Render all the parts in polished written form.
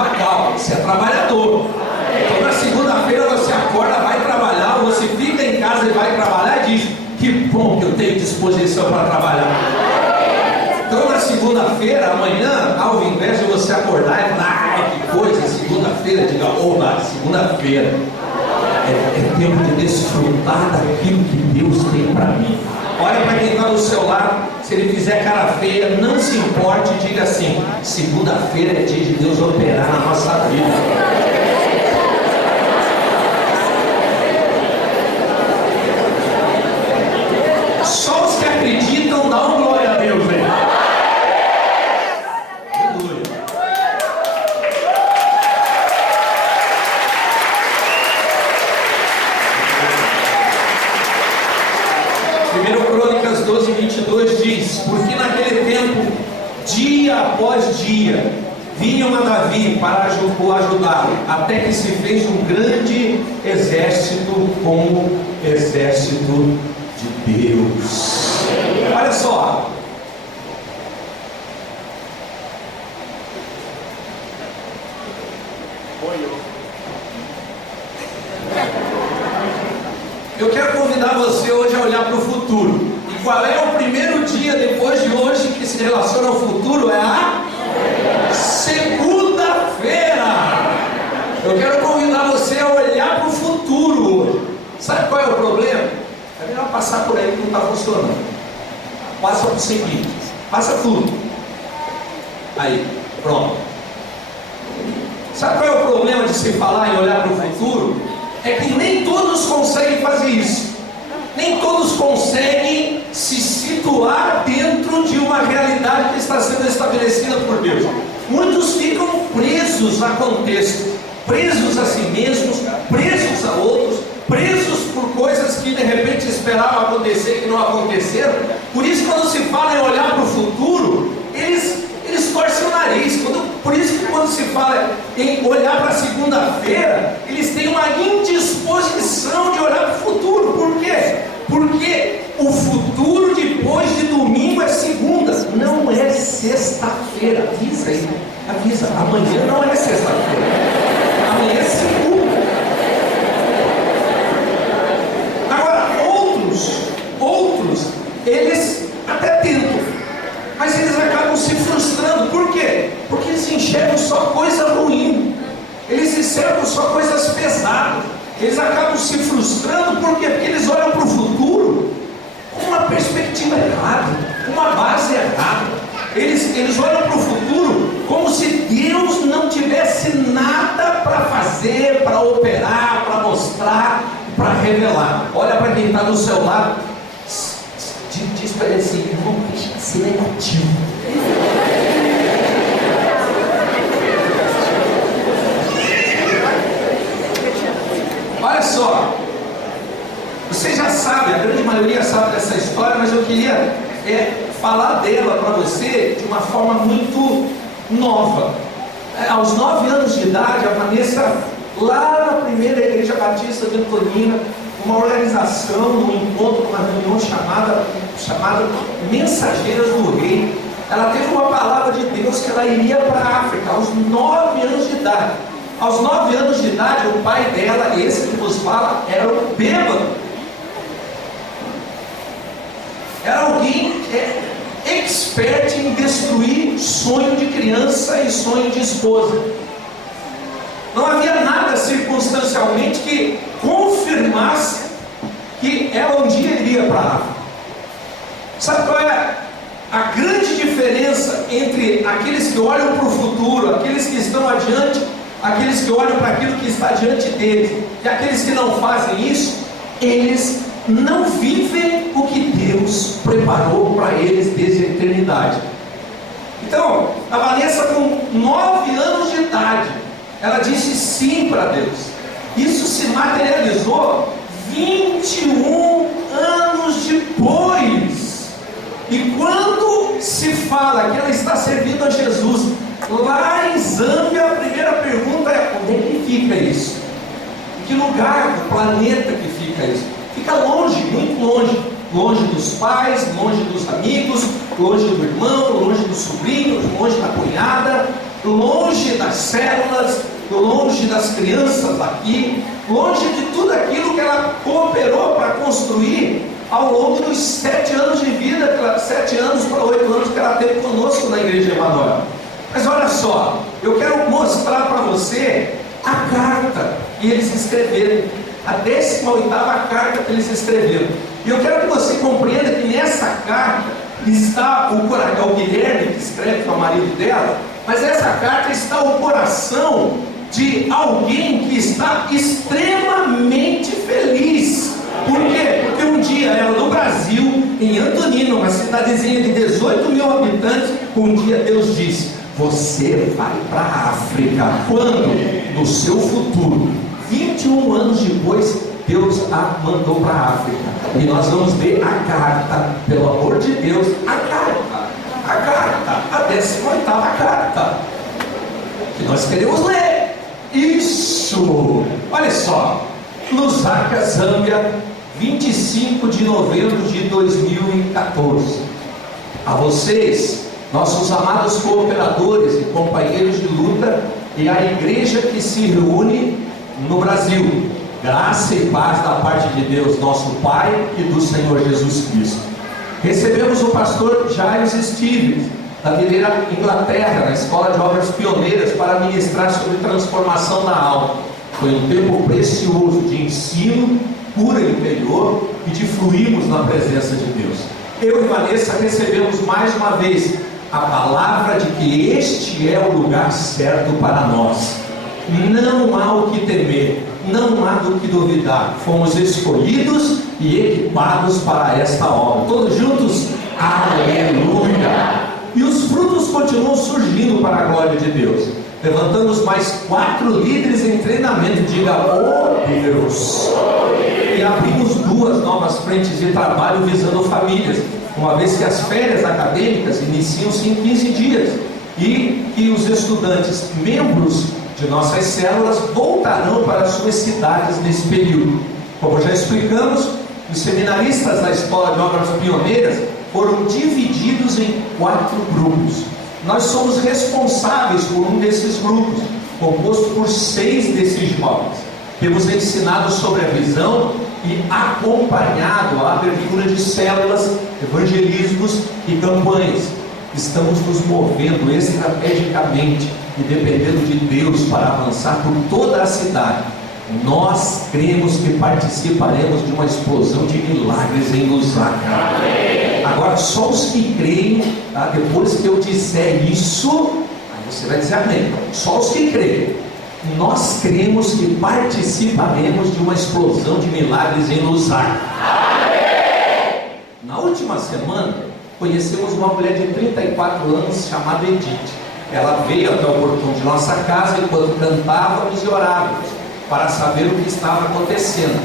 vacal, você é trabalhador. Então na segunda-feira você acorda, vai trabalhar, ou você fica em casa e vai trabalhar e diz: que bom que eu tenho disposição para trabalhar. Então na segunda-feira, amanhã, ao invés de você acordar e falar: ai que coisa, segunda-feira, diga: oba, segunda-feira é tempo de desfrutar daquilo que Deus tem para mim. Olha para quem está do seu lado, se ele fizer cara feia, não se importe e diga assim: segunda-feira é dia de Deus operar na nossa vida. Só os que acreditam dão glória a Deus, velho. Aleluia. 1 Crônicas 12, 22 diz: porque naquele tempo, dia após dia, vinham a Davi para o ajudar, até que se fez um grande exército como exército de Deus. Olha só, eu quero convidar você hoje a olhar para o futuro. E qual é o primeiro dia depois de hoje que se relaciona ao futuro? É a segunda-feira. Eu quero convidar você a olhar para o futuro hoje. Sabe qual é o problema? É melhor passar por aí que não está funcionando. Passa para o seguinte, passa tudo. Aí, pronto. Sabe qual é o problema de se falar e olhar para o futuro? É que nem todos conseguem fazer isso. Nem todos conseguem se situar dentro de uma realidade que está sendo estabelecida por Deus. Muitos ficam presos a contexto, presos a si mesmos, presos a outros, presos por coisas que de repente esperavam acontecer e que não aconteceram. Por isso, quando se fala em olhar para o futuro, eles torcem o nariz. Por isso que quando se fala em olhar para a segunda-feira, eles têm uma indisposição de olhar para o futuro. Por quê? Porque o futuro depois de domingo é segunda, não é sexta-feira. Avisa aí, avisa, amanhã não é sexta-feira, amanhã é segunda. Outros, eles até tentam, mas eles acabam se frustrando. Por quê? Porque eles enxergam só coisa ruim, eles enxergam só coisas pesadas. Eles acabam se frustrando. Por quê? Porque eles olham para o futuro com uma perspectiva errada, com uma base errada. Eles olham para o futuro como se Deus não tivesse nada para fazer, para operar, para mostrar, para revelar. Olha para quem está do seu lado, diz para ele assim: não deixa de ser negativo. Olha só, você já sabe, a grande maioria sabe dessa história, mas eu queria falar dela para você de uma forma muito nova. Aos 9 anos de idade, a Vanessa, lá na primeira igreja batista de Antonina, uma organização, um encontro, uma reunião chamada Mensageiras do Rei, ela teve uma palavra de Deus que ela iria para a África, aos 9 anos de idade. Aos 9 anos de idade, o pai dela, esse que vos fala, era um bêbado. Era alguém expert em destruir sonho de criança e sonho de esposa. Não havia nada circunstancialmente que confirmasse que ela um dia iria para a África. Sabe qual é a grande diferença entre aqueles que olham para o futuro, aqueles que estão adiante, aqueles que olham para aquilo que está diante deles, e aqueles que não fazem isso? Eles não vivem o que Deus preparou para eles desde a eternidade. Então, a Vanessa, com 9 anos de idade, ela disse sim para Deus. Isso se materializou 21 anos depois. E quando se fala que ela está servindo a Jesus lá em Zâmbia, a primeira pergunta é: onde é que fica isso? Em que lugar do planeta que fica isso? Fica longe, muito longe. Longe dos pais, longe dos amigos, longe do irmão, longe do sobrinho, longe da cunhada. longe das células, longe das crianças aqui, longe de tudo aquilo que ela cooperou para construir ao longo dos 7 anos de vida, 7 anos para 8 anos que ela teve conosco na Igreja Emanuel. Mas olha só, eu quero mostrar para você a carta que eles escreveram, a 18ª carta que eles escreveram. E eu quero que você compreenda que nessa carta está o Guilherme, que escreve, que é o marido dela, mas essa carta está o coração de alguém que está extremamente feliz. Por quê? Porque um dia ela no Brasil, em Antonino, uma cidadezinha de 18 mil habitantes, um dia Deus disse: você vai para a África. Quando? No seu futuro. 21 anos depois, Deus a mandou para a África. E nós vamos ver a carta, pelo amor de Deus, a 18ª carta, que nós queremos ler. Isso! Olha só, Lusaka, Zâmbia, 25 de novembro de 2014. A vocês, nossos amados cooperadores e companheiros de luta, e a igreja que se reúne no Brasil, graça e paz da parte de Deus, nosso Pai, e do Senhor Jesus Cristo. Recebemos o pastor Jairus Stevens, da Videira, Inglaterra, na Escola de Obras Pioneiras, para ministrar sobre transformação da alma. Foi um tempo precioso de ensino, cura interior e de fluirmos na presença de Deus. Eu e Vanessa recebemos mais uma vez a palavra de que este é o lugar certo para nós. Não há o que temer, não há do que duvidar. Fomos escolhidos e equipados para esta obra. Todos juntos? Aleluia! E os frutos continuam surgindo para a glória de Deus. Levantamos mais 4 líderes em treinamento. Diga: oh Deus! E abrimos 2 novas frentes de trabalho visando famílias, uma vez que as férias acadêmicas iniciam-se em 15 dias e que os estudantes, membros de nossas células, voltarão para suas cidades nesse período. Como já explicamos, os seminaristas da Escola de Obras Pioneiras foram divididos em 4 grupos. Nós somos responsáveis por um desses grupos, composto por 6 desses jovens. Temos ensinado sobre a visão e acompanhado a abertura de células, evangelismos e campanhas. Estamos nos movendo estrategicamente e dependendo de Deus para avançar por toda a cidade. Nós cremos que participaremos de uma explosão de milagres em Lusaka. Agora, só os que creem, tá? Depois que eu disser isso, aí você vai dizer amém. Só os que creem. Nós cremos que participaremos de uma explosão de milagres em Lusaka. Na última semana, conhecemos uma mulher de 34 anos chamada Edith. Ela veio até o portão de nossa casa enquanto cantávamos e orávamos, para saber o que estava acontecendo.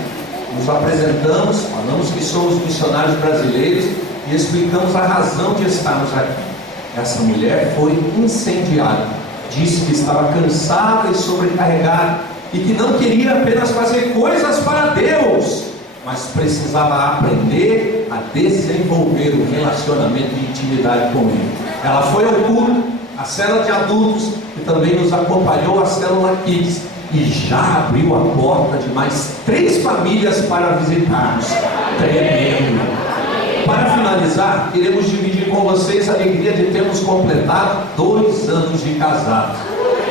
Nos apresentamos, falamos que somos missionários brasileiros e explicamos a razão de estarmos aqui. Essa mulher foi incendiada. Disse que estava cansada e sobrecarregada e que não queria apenas fazer coisas para Deus, mas precisava aprender a desenvolver o relacionamento de intimidade com Ele. Ela foi ao culto, a célula de adultos, e também nos acompanhou a célula Kids, e já abriu a porta de mais 3 famílias para visitarmos. Tremendo! Para finalizar, queremos dividir com vocês a alegria de termos completado 2 anos de casados.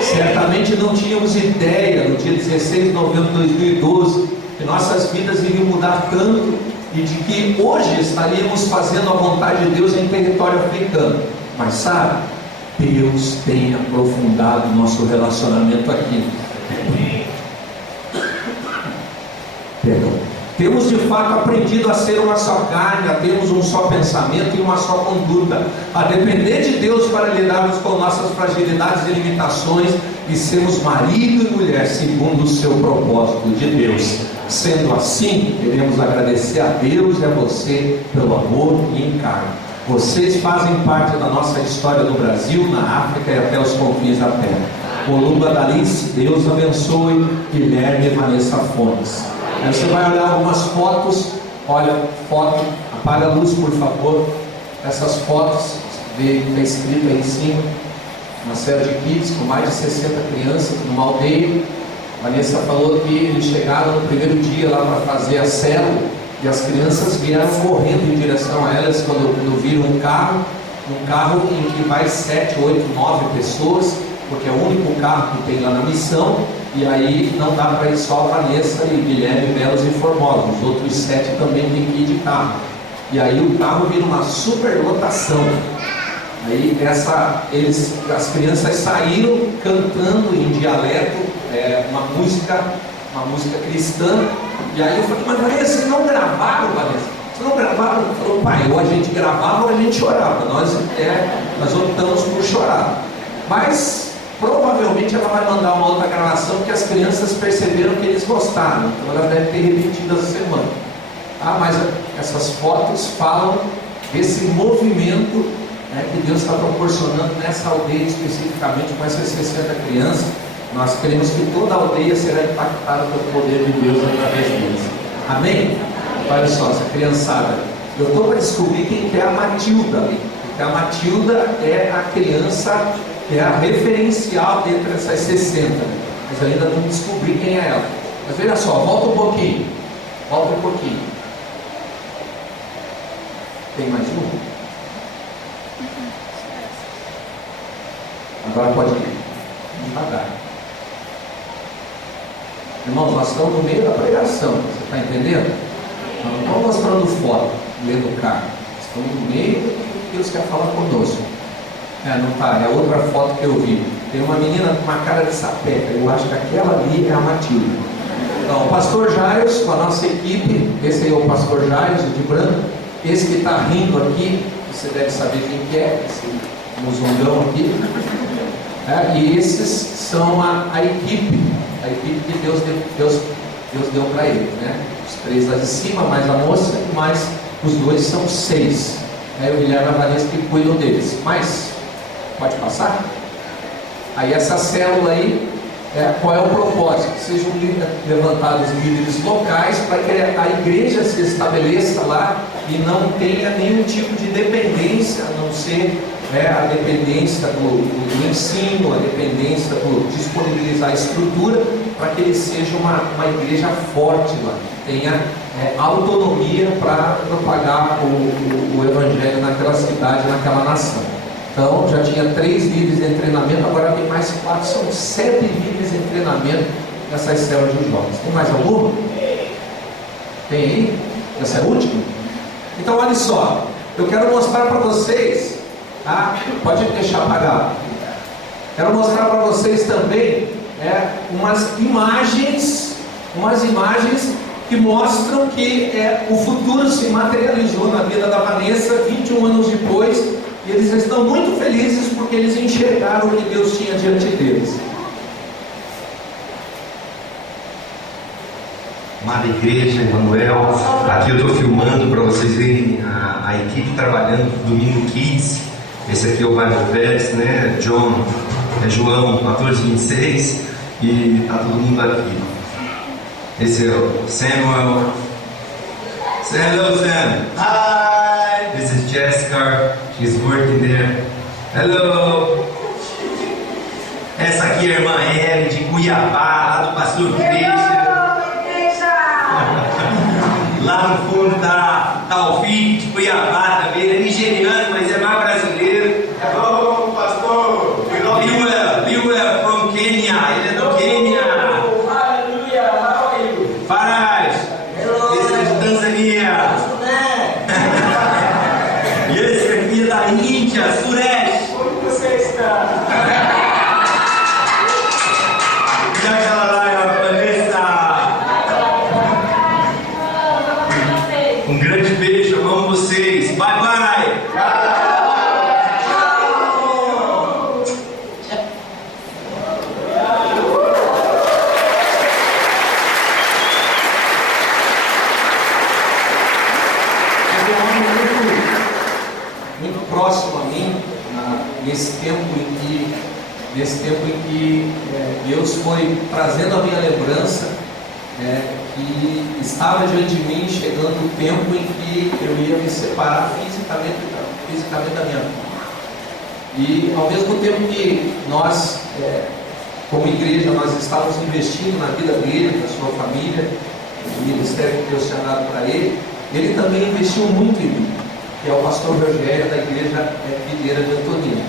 Certamente não tínhamos ideia, no dia 16 de novembro de 2012, que nossas vidas iriam mudar tanto e de que hoje estaríamos fazendo a vontade de Deus em território africano. Mas sabe, Deus tem aprofundado o nosso relacionamento aqui. Perdão. Temos de fato aprendido a ser uma só carne, a termos um só pensamento e uma só conduta, a depender de Deus para lidarmos com nossas fragilidades e limitações e sermos marido e mulher segundo o seu propósito de Deus. Sendo assim, queremos agradecer a Deus e a você pelo amor e encargo. Vocês fazem parte da nossa história no Brasil, na África e até os confins da terra. Olumba Dalice, Deus abençoe. Guilherme e Vanessa Fontes. Aí você vai olhar algumas fotos. Olha, foto, apaga a luz por favor. Essas fotos, vê que está escrito aí em cima. uma série de kids com mais de 60 crianças numa aldeia. A Vanessa falou que eles chegaram no primeiro dia lá para fazer a célula e as crianças vieram correndo em direção a elas quando viram um carro em que vai 7, 8, 9 pessoas, porque é o único carro que tem lá na missão, e aí não dá para ir só a Vanessa e Guilherme, Belos e Formosa, os outros 7 também têm que ir de carro. E aí o carro vira uma superlotação. Aí as crianças saíram cantando em dialeto, uma música cristã. E aí eu falei, mas Vanessa, vocês não gravaram, Vanessa? Vocês não gravaram? Ele falou, pai, ou a gente gravava ou a gente chorava. Nós optamos por chorar. Mas provavelmente ela vai mandar uma outra gravação, porque as crianças perceberam que eles gostaram. Então ela deve ter repetido essa semana. Mas essas fotos falam desse movimento, né, que Deus está proporcionando nessa aldeia especificamente com essas 60 crianças. Nós queremos que toda a aldeia será impactada pelo poder de Deus através deles. Amém? Olha só, essa criançada. Eu estou para descobrir quem que é a Matilda. Porque a Matilda é a criança que é a referencial dentre essas 60. Mas ainda não descobri quem é ela. Mas veja só, volta um pouquinho. Volta um pouquinho. Tem mais um? Agora pode ir. Devagar. Irmãos, nós estamos no meio da pregação. Você está entendendo? Nós não estamos mostrando foto, lendo carta. Estamos no meio do que Deus quer falar conosco. Não está, é outra foto que eu vi. Tem uma menina com uma cara de sapeca. Eu acho que aquela ali é a Matilda. Então, o pastor Jairus, com a nossa equipe. Esse aí é o pastor Jairus, de branco. Esse que está rindo aqui, você deve saber quem que é, esse mozongão aqui. E esses são a equipe que Deus deu para ele, né? Os 3 lá de cima, mais a moça, mais os 2 são 6. O Guilherme e a Vanessa que cuidam deles. Mas, pode passar? Aí essa célula aí, qual é o propósito? Que sejam levantados líderes locais para que a igreja se estabeleça lá e não tenha nenhum tipo de dependência, a não ser a dependência do ensino, a dependência do disponibilizar a estrutura, para que ele seja uma igreja forte lá, tenha autonomia para propagar o evangelho naquela cidade, naquela nação. Então já tinha 3 líderes em treinamento, agora tem mais 4, são 7 líderes em treinamento nessas células de jovens. Tem mais alguma? Tem aí? Essa é a última? Então olha só, eu quero mostrar para vocês, pode deixar apagado. Quero mostrar para vocês também umas imagens que mostram que o futuro se materializou na vida da Vanessa 21 anos depois, e eles estão muito felizes porque eles enxergaram o que Deus tinha diante deles. Amada igreja, Emanuel, aqui eu estou filmando para vocês verem a equipe trabalhando do Domingo Kids. Esse aqui é o Bible Verse, né? João 14:26, e está todo mundo aqui. Esse é o Samuel. Say hello, Sam. Hi. This is Jessica. She's working there. Hello. Essa aqui é a irmã Ellen de Cuiabá, lá do pastor Christian. Lá no fundo tá o filho de Cuiabá também, ele é nigeriano, mas é mais brasileiro. Hello, pastor. Liwell from Kenya, ele é do Quênia. Hallelujah, how are you? Faraj, esse é de Tanzânia. E esse aqui é da Índia, Suresh. Onde você está? E aquela lá é a Vanessa. Um grande beijo, eu amo vocês. Bye bye. Muito próximo a mim, nesse tempo em que Deus foi trazendo a minha lembrança, que estava diante de mim, chegando o tempo em que eu ia me separar fisicamente da minha vida. E ao mesmo tempo que nós, como igreja, nós estávamos investindo na vida dele, na sua família, no ministério que Deus tinha dado para ele, ele também investiu muito em mim, que é o pastor Rogério da igreja Videira de Antonina.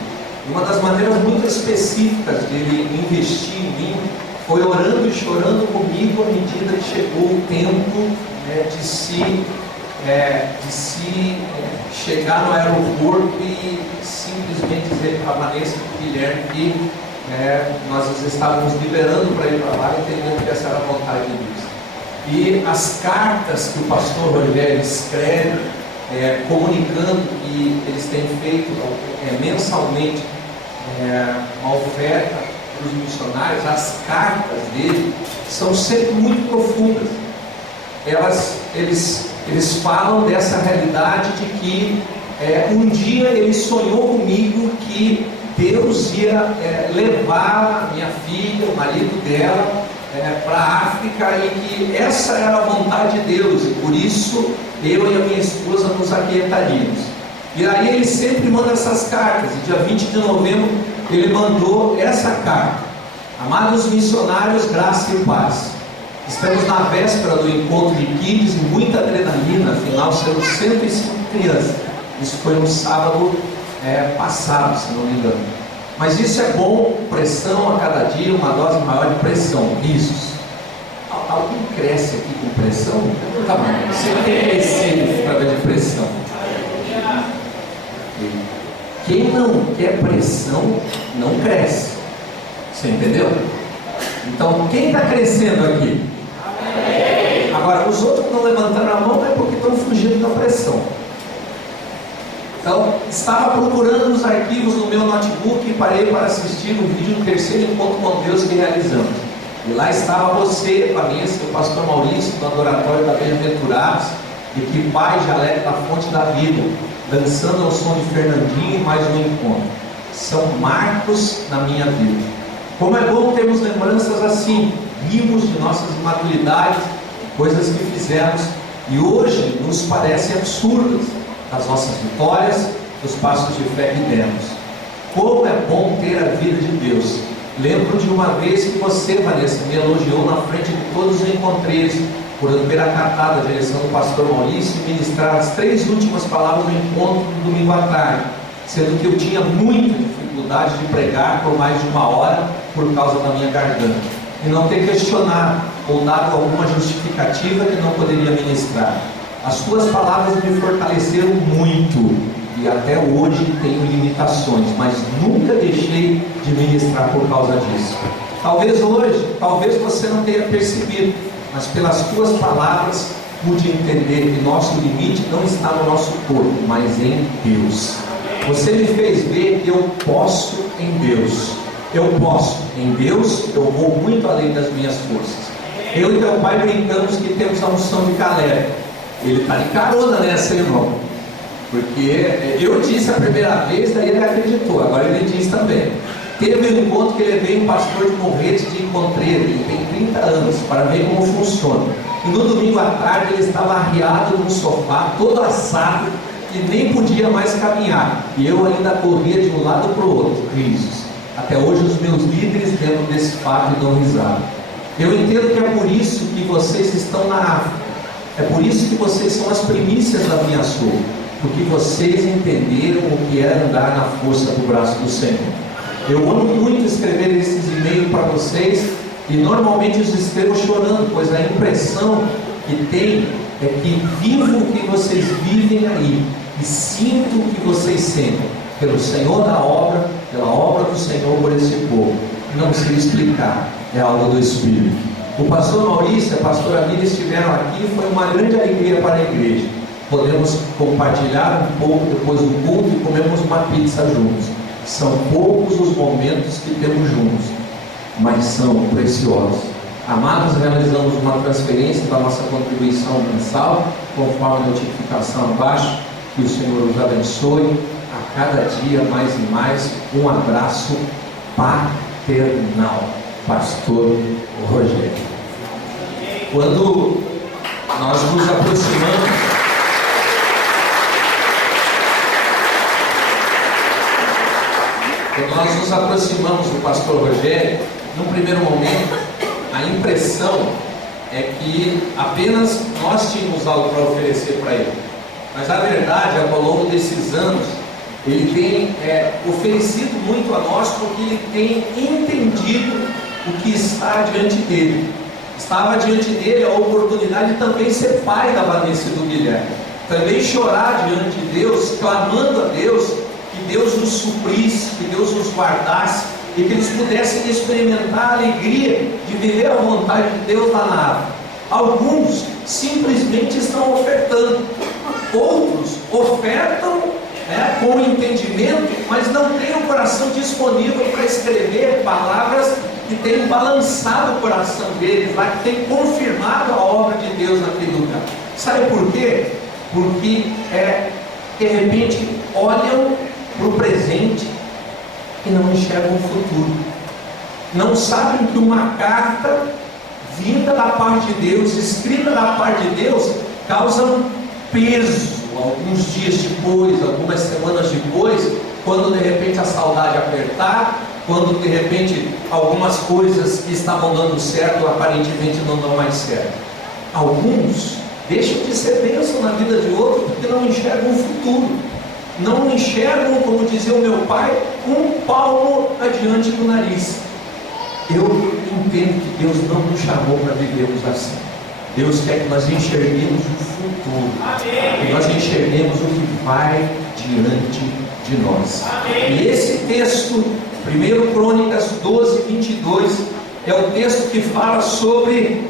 E uma das maneiras muito específicas de ele investir em mim foi orando e chorando comigo à medida que chegou o tempo de se chegar no aeroporto e simplesmente dizer para a Vanessa e Guilherme que nós estávamos liberando para ir para lá, entendendo que essa era a vontade de Deus. E as cartas que o pastor Rogério escreve, comunicando que eles têm feito mensalmente uma oferta para os missionários, as cartas dele são sempre muito profundas. Eles falam dessa realidade de que um dia ele sonhou comigo que Deus ia levar a minha filha, o marido dela, para a África, e que essa era a vontade de Deus, e por isso eu e a minha esposa nos aquietaríamos. E aí ele sempre manda essas cartas, e dia 20 de novembro ele mandou essa carta: amados missionários, graça e paz. Estamos na véspera do encontro de kids e muita adrenalina, afinal serão 105 crianças. Isso foi no sábado passado, se não me engano. Mas isso é bom, pressão a cada dia, uma dose maior de pressão, risos. Alguém cresce aqui com pressão? Tá bom, você tem crescido através de pressão. Quem não quer pressão, não cresce. Você entendeu? Então, quem está crescendo aqui? Agora, os outros que estão levantando a mão é porque estão fugindo da pressão. Então, estava procurando nos arquivos no meu notebook e parei para assistir um vídeo do terceiro encontro com Deus que realizamos. E lá estava você, Vanessa, o pastor Maurício, do Adoratório da Bem-aventurados, e que pai de Alex da Fonte da Vida, dançando ao som de Fernandinho e mais um encontro. São marcos na minha vida. Como é bom termos lembranças assim, rimos de nossas imaturidades, coisas que fizemos e hoje nos parecem absurdas, das nossas vitórias, dos passos de fé que demos. Como é bom ter a vida de Deus. Lembro de uma vez que você, Vanessa, me elogiou na frente de todos os encontreiros por eu ter acatado a direção do pastor Maurício e ministrar as 3 últimas palavras do encontro do domingo à tarde, sendo que eu tinha muita dificuldade de pregar por mais de 1 hora por causa da minha garganta, e não ter questionado ou dado alguma justificativa que não poderia ministrar. As suas palavras me fortaleceram muito e até hoje tenho limitações, mas nunca deixei de ministrar por causa disso. Talvez hoje, talvez você não tenha percebido, mas pelas tuas palavras pude entender que nosso limite não está no nosso corpo, mas em Deus. Você me fez ver que eu posso em Deus. Eu posso em Deus, eu vou muito além das minhas forças. Eu e teu pai brincamos que temos a unção de Caleb. Ele está de carona nessa, irmão. Porque eu disse a primeira vez, daí ele acreditou, agora ele diz também. Teve um encontro que levei um pastor de Morretes de Encontreiro, ele tem 30 anos, para ver como funciona. E no domingo à tarde ele estava arriado num sofá, todo assado, e nem podia mais caminhar. E eu ainda corria de um lado para o outro, risos. Até hoje os meus líderes lembram desse fato e dão risada. Eu entendo que é por isso que vocês estão na África. É por isso que vocês são as primícias da minha soul. Porque vocês entenderam o que é andar na força do braço do Senhor. Eu amo muito escrever esses e-mails para vocês. E normalmente os escrevo chorando, pois a impressão que tem é que vivo o que vocês vivem aí. E sinto o que vocês sentem. Pelo Senhor da obra, pela obra do Senhor por esse povo. Não sei explicar, é algo do Espírito. O pastor Maurício e a pastora Miriam estiveram aqui e foi uma grande alegria para a igreja. Podemos compartilhar um pouco depois do culto e comemos uma pizza juntos. São poucos os momentos que temos juntos, mas são preciosos. Amados, realizamos uma transferência da nossa contribuição mensal, conforme a notificação abaixo. Que o Senhor os abençoe a cada dia mais e mais. Um abraço paternal, pastor Rogério. Quando nós nos aproximamos Quando nós nos aproximamos do pastor Rogério, num primeiro momento, a impressão é que apenas nós tínhamos algo para oferecer para ele. Mas a verdade é que ao longo desses anos, ele tem oferecido muito a nós, porque ele tem entendido o que está diante dele. Estava diante dele a oportunidade de também ser pai da Vanessa e do Guilherme, também chorar diante de Deus, clamando a Deus, que Deus nos suprisse, que Deus nos guardasse, e que eles pudessem experimentar a alegria de viver a vontade de Deus lá na árvore. Alguns simplesmente estão ofertando, outros ofertam com entendimento, mas não têm o coração disponível para escrever palavras que tenham balançado o coração deles, lá, que tenham confirmado a obra de Deus naquele lugar. Sabe por quê? Porque de repente olham para o presente e não enxergam o futuro. Não sabem que uma carta vinda da parte de Deus, escrita da parte de Deus, causa um peso alguns dias depois, algumas semanas depois, quando de repente a saudade apertar, quando de repente algumas coisas que estavam dando certo aparentemente não dão mais certo. Alguns deixam de ser bênção na vida de outros porque não enxergam o futuro, não enxergam, como dizia o meu pai, um palmo adiante do nariz. Eu entendo que Deus não nos chamou para vivermos assim. Deus quer que nós enxerguemos o futuro, que nós enxerguemos o que vai diante de nós. E esse texto, 1 Crônicas 12, 22, é o texto que fala sobre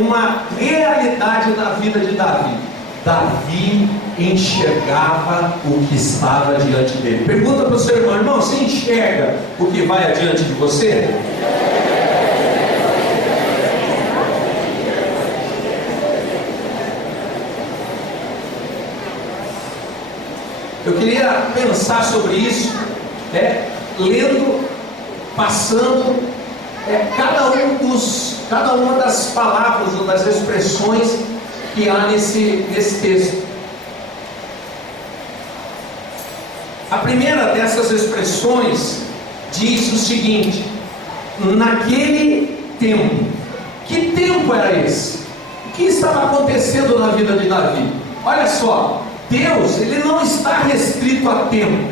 uma realidade na vida de Davi. Davi enxergava o que estava diante dele. Pergunta para o seu irmão: você enxerga o que vai adiante de você? Eu queria pensar sobre isso, lendo, passando cada uma das palavras ou das expressões que há nesse texto. A primeira dessas expressões diz o seguinte: naquele tempo. Que tempo era esse? O que estava acontecendo na vida de Davi? Olha só, Deus, ele não está restrito a tempo,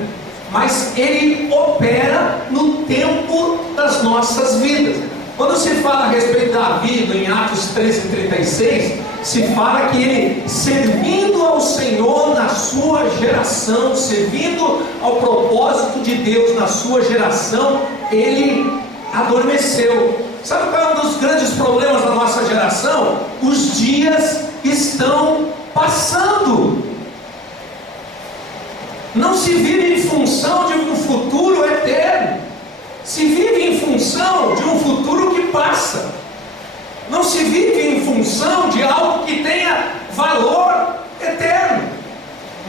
mas ele opera no tempo das nossas vidas. Quando se fala a respeito de Davi, em Atos 13:36, se fala que ele, servindo ao Senhor na sua geração, servindo ao propósito de Deus na sua geração, ele adormeceu. Sabe qual é um dos grandes problemas da nossa geração? Os dias estão passando. Não se vive em função de um futuro eterno, se vive em função de um futuro que passa. Não se vive em função de algo que tenha valor eterno.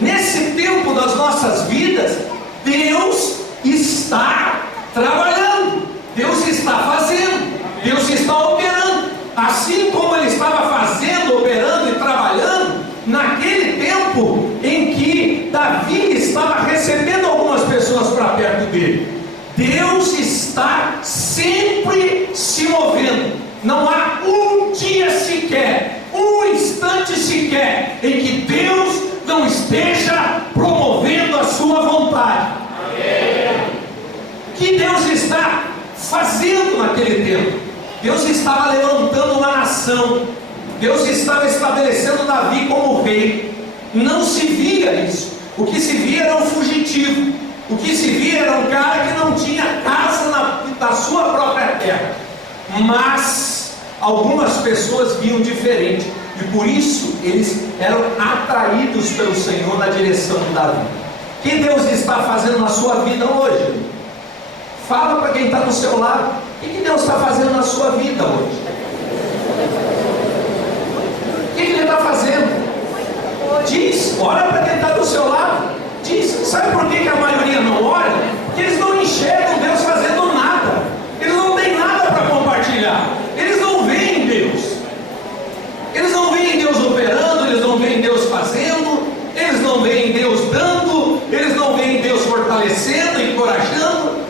Nesse tempo das nossas vidas, Deus está trabalhando, Deus está fazendo, Deus está operando. Assim como Ele estava fazendo, operando e trabalhando naquele tempo em que Davi estava recebendo algumas pessoas para perto dele. Deus está sempre se movendo. Não há um dia sequer, um instante sequer, em que Deus não esteja promovendo a sua vontade. O que Deus está fazendo naquele tempo? Deus estava levantando uma nação. Deus estava estabelecendo Davi como rei. Não se via isso. O que se via era um fugitivo. O que se via era um cara que não tinha casa na sua própria terra. Mas algumas pessoas viam diferente, e por isso eles eram atraídos pelo Senhor na direção de Davi. O que Deus está fazendo na sua vida hoje? Fala para quem está do seu lado. O que Deus está fazendo na sua vida hoje? O que Ele está fazendo? Diz, olha para quem está do seu lado. Diz, sabe por que a maioria não olha? Porque eles não enxergam Deus fazendo nada. Eles não têm nada para compartilhar. Eles não veem Deus. Eles não veem Deus operando, eles não veem Deus fazendo, eles não veem Deus dando, eles não veem Deus fortalecendo, encorajando.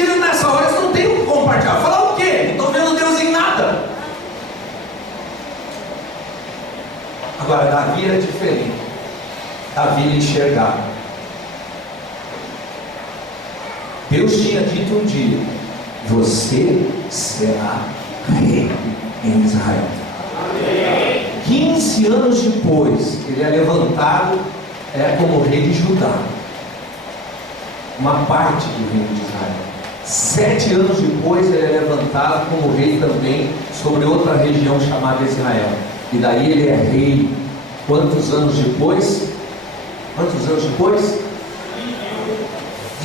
eles nessa hora eles não têm o que compartilhar. Falar o quê? Não estão vendo Deus em nada. Agora, Davi era diferente. Davi enxergava. Deus tinha dito um dia: você será rei em Israel. 15 anos depois, ele é levantado como rei de Judá, uma parte do reino de Israel. 7 anos depois, ele é levantado como rei também sobre outra região chamada Israel. E daí ele é rei. Quantos anos depois?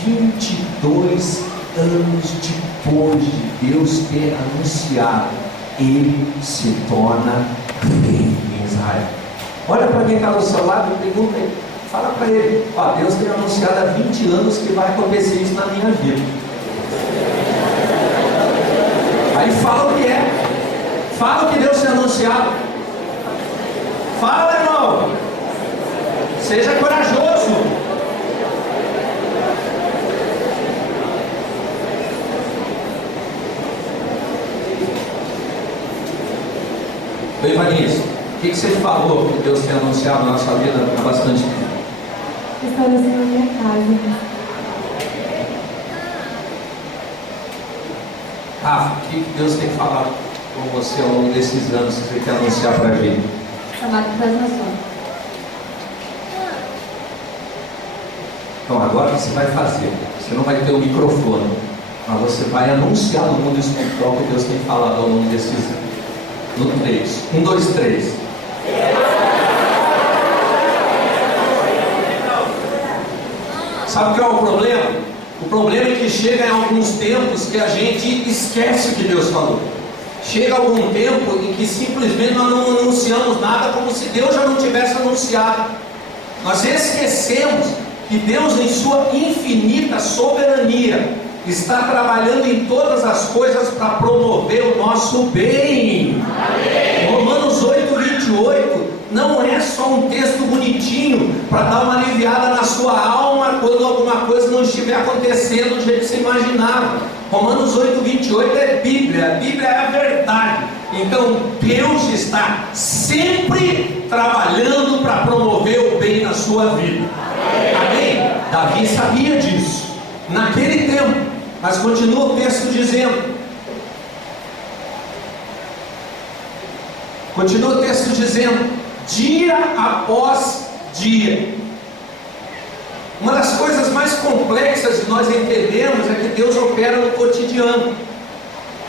22 anos depois de Deus ter anunciado, ele se torna rei em Israel. Olha para quem está do seu lado e pergunta aí, fala para ele: ó, Deus tem anunciado há 20 anos que vai acontecer isso na minha vida. Aí fala o que é, fala o que Deus tem anunciado. Fala, irmão, seja corajoso. Oi, Vanessa, o que você falou que Deus tem anunciado na nossa vida há bastante tempo? Restauração na minha casa. Rafa, o que Deus tem falado com você ao longo desses anos que você quer anunciar para a gente? Chamado das nações. Então, agora você vai fazer. Você não vai ter o microfone, mas você vai anunciar no mundo espiritual que Deus tem falado ao longo desses anos. No 3. 1, 2, 3. Sabe o que é o problema? O problema é que chega em alguns tempos que a gente esquece o que Deus falou. Chega algum tempo em que simplesmente nós não anunciamos nada, como se Deus já não tivesse anunciado. Nós esquecemos que Deus, em sua infinita soberania, está trabalhando em todas as coisas para promover o nosso bem. Amém. Romanos 8:28 não é só um texto bonitinho para dar uma aliviada na sua alma quando alguma coisa não estiver acontecendo do jeito que você imaginava. Romanos 8:28 é Bíblia. A Bíblia é a verdade. Então Deus está sempre trabalhando para promover o bem na sua vida. Amém? Davi sabia disso naquele tempo. Mas continua o texto dizendo, dia após dia. Uma das coisas mais complexas de nós entendermos é que Deus opera no cotidiano,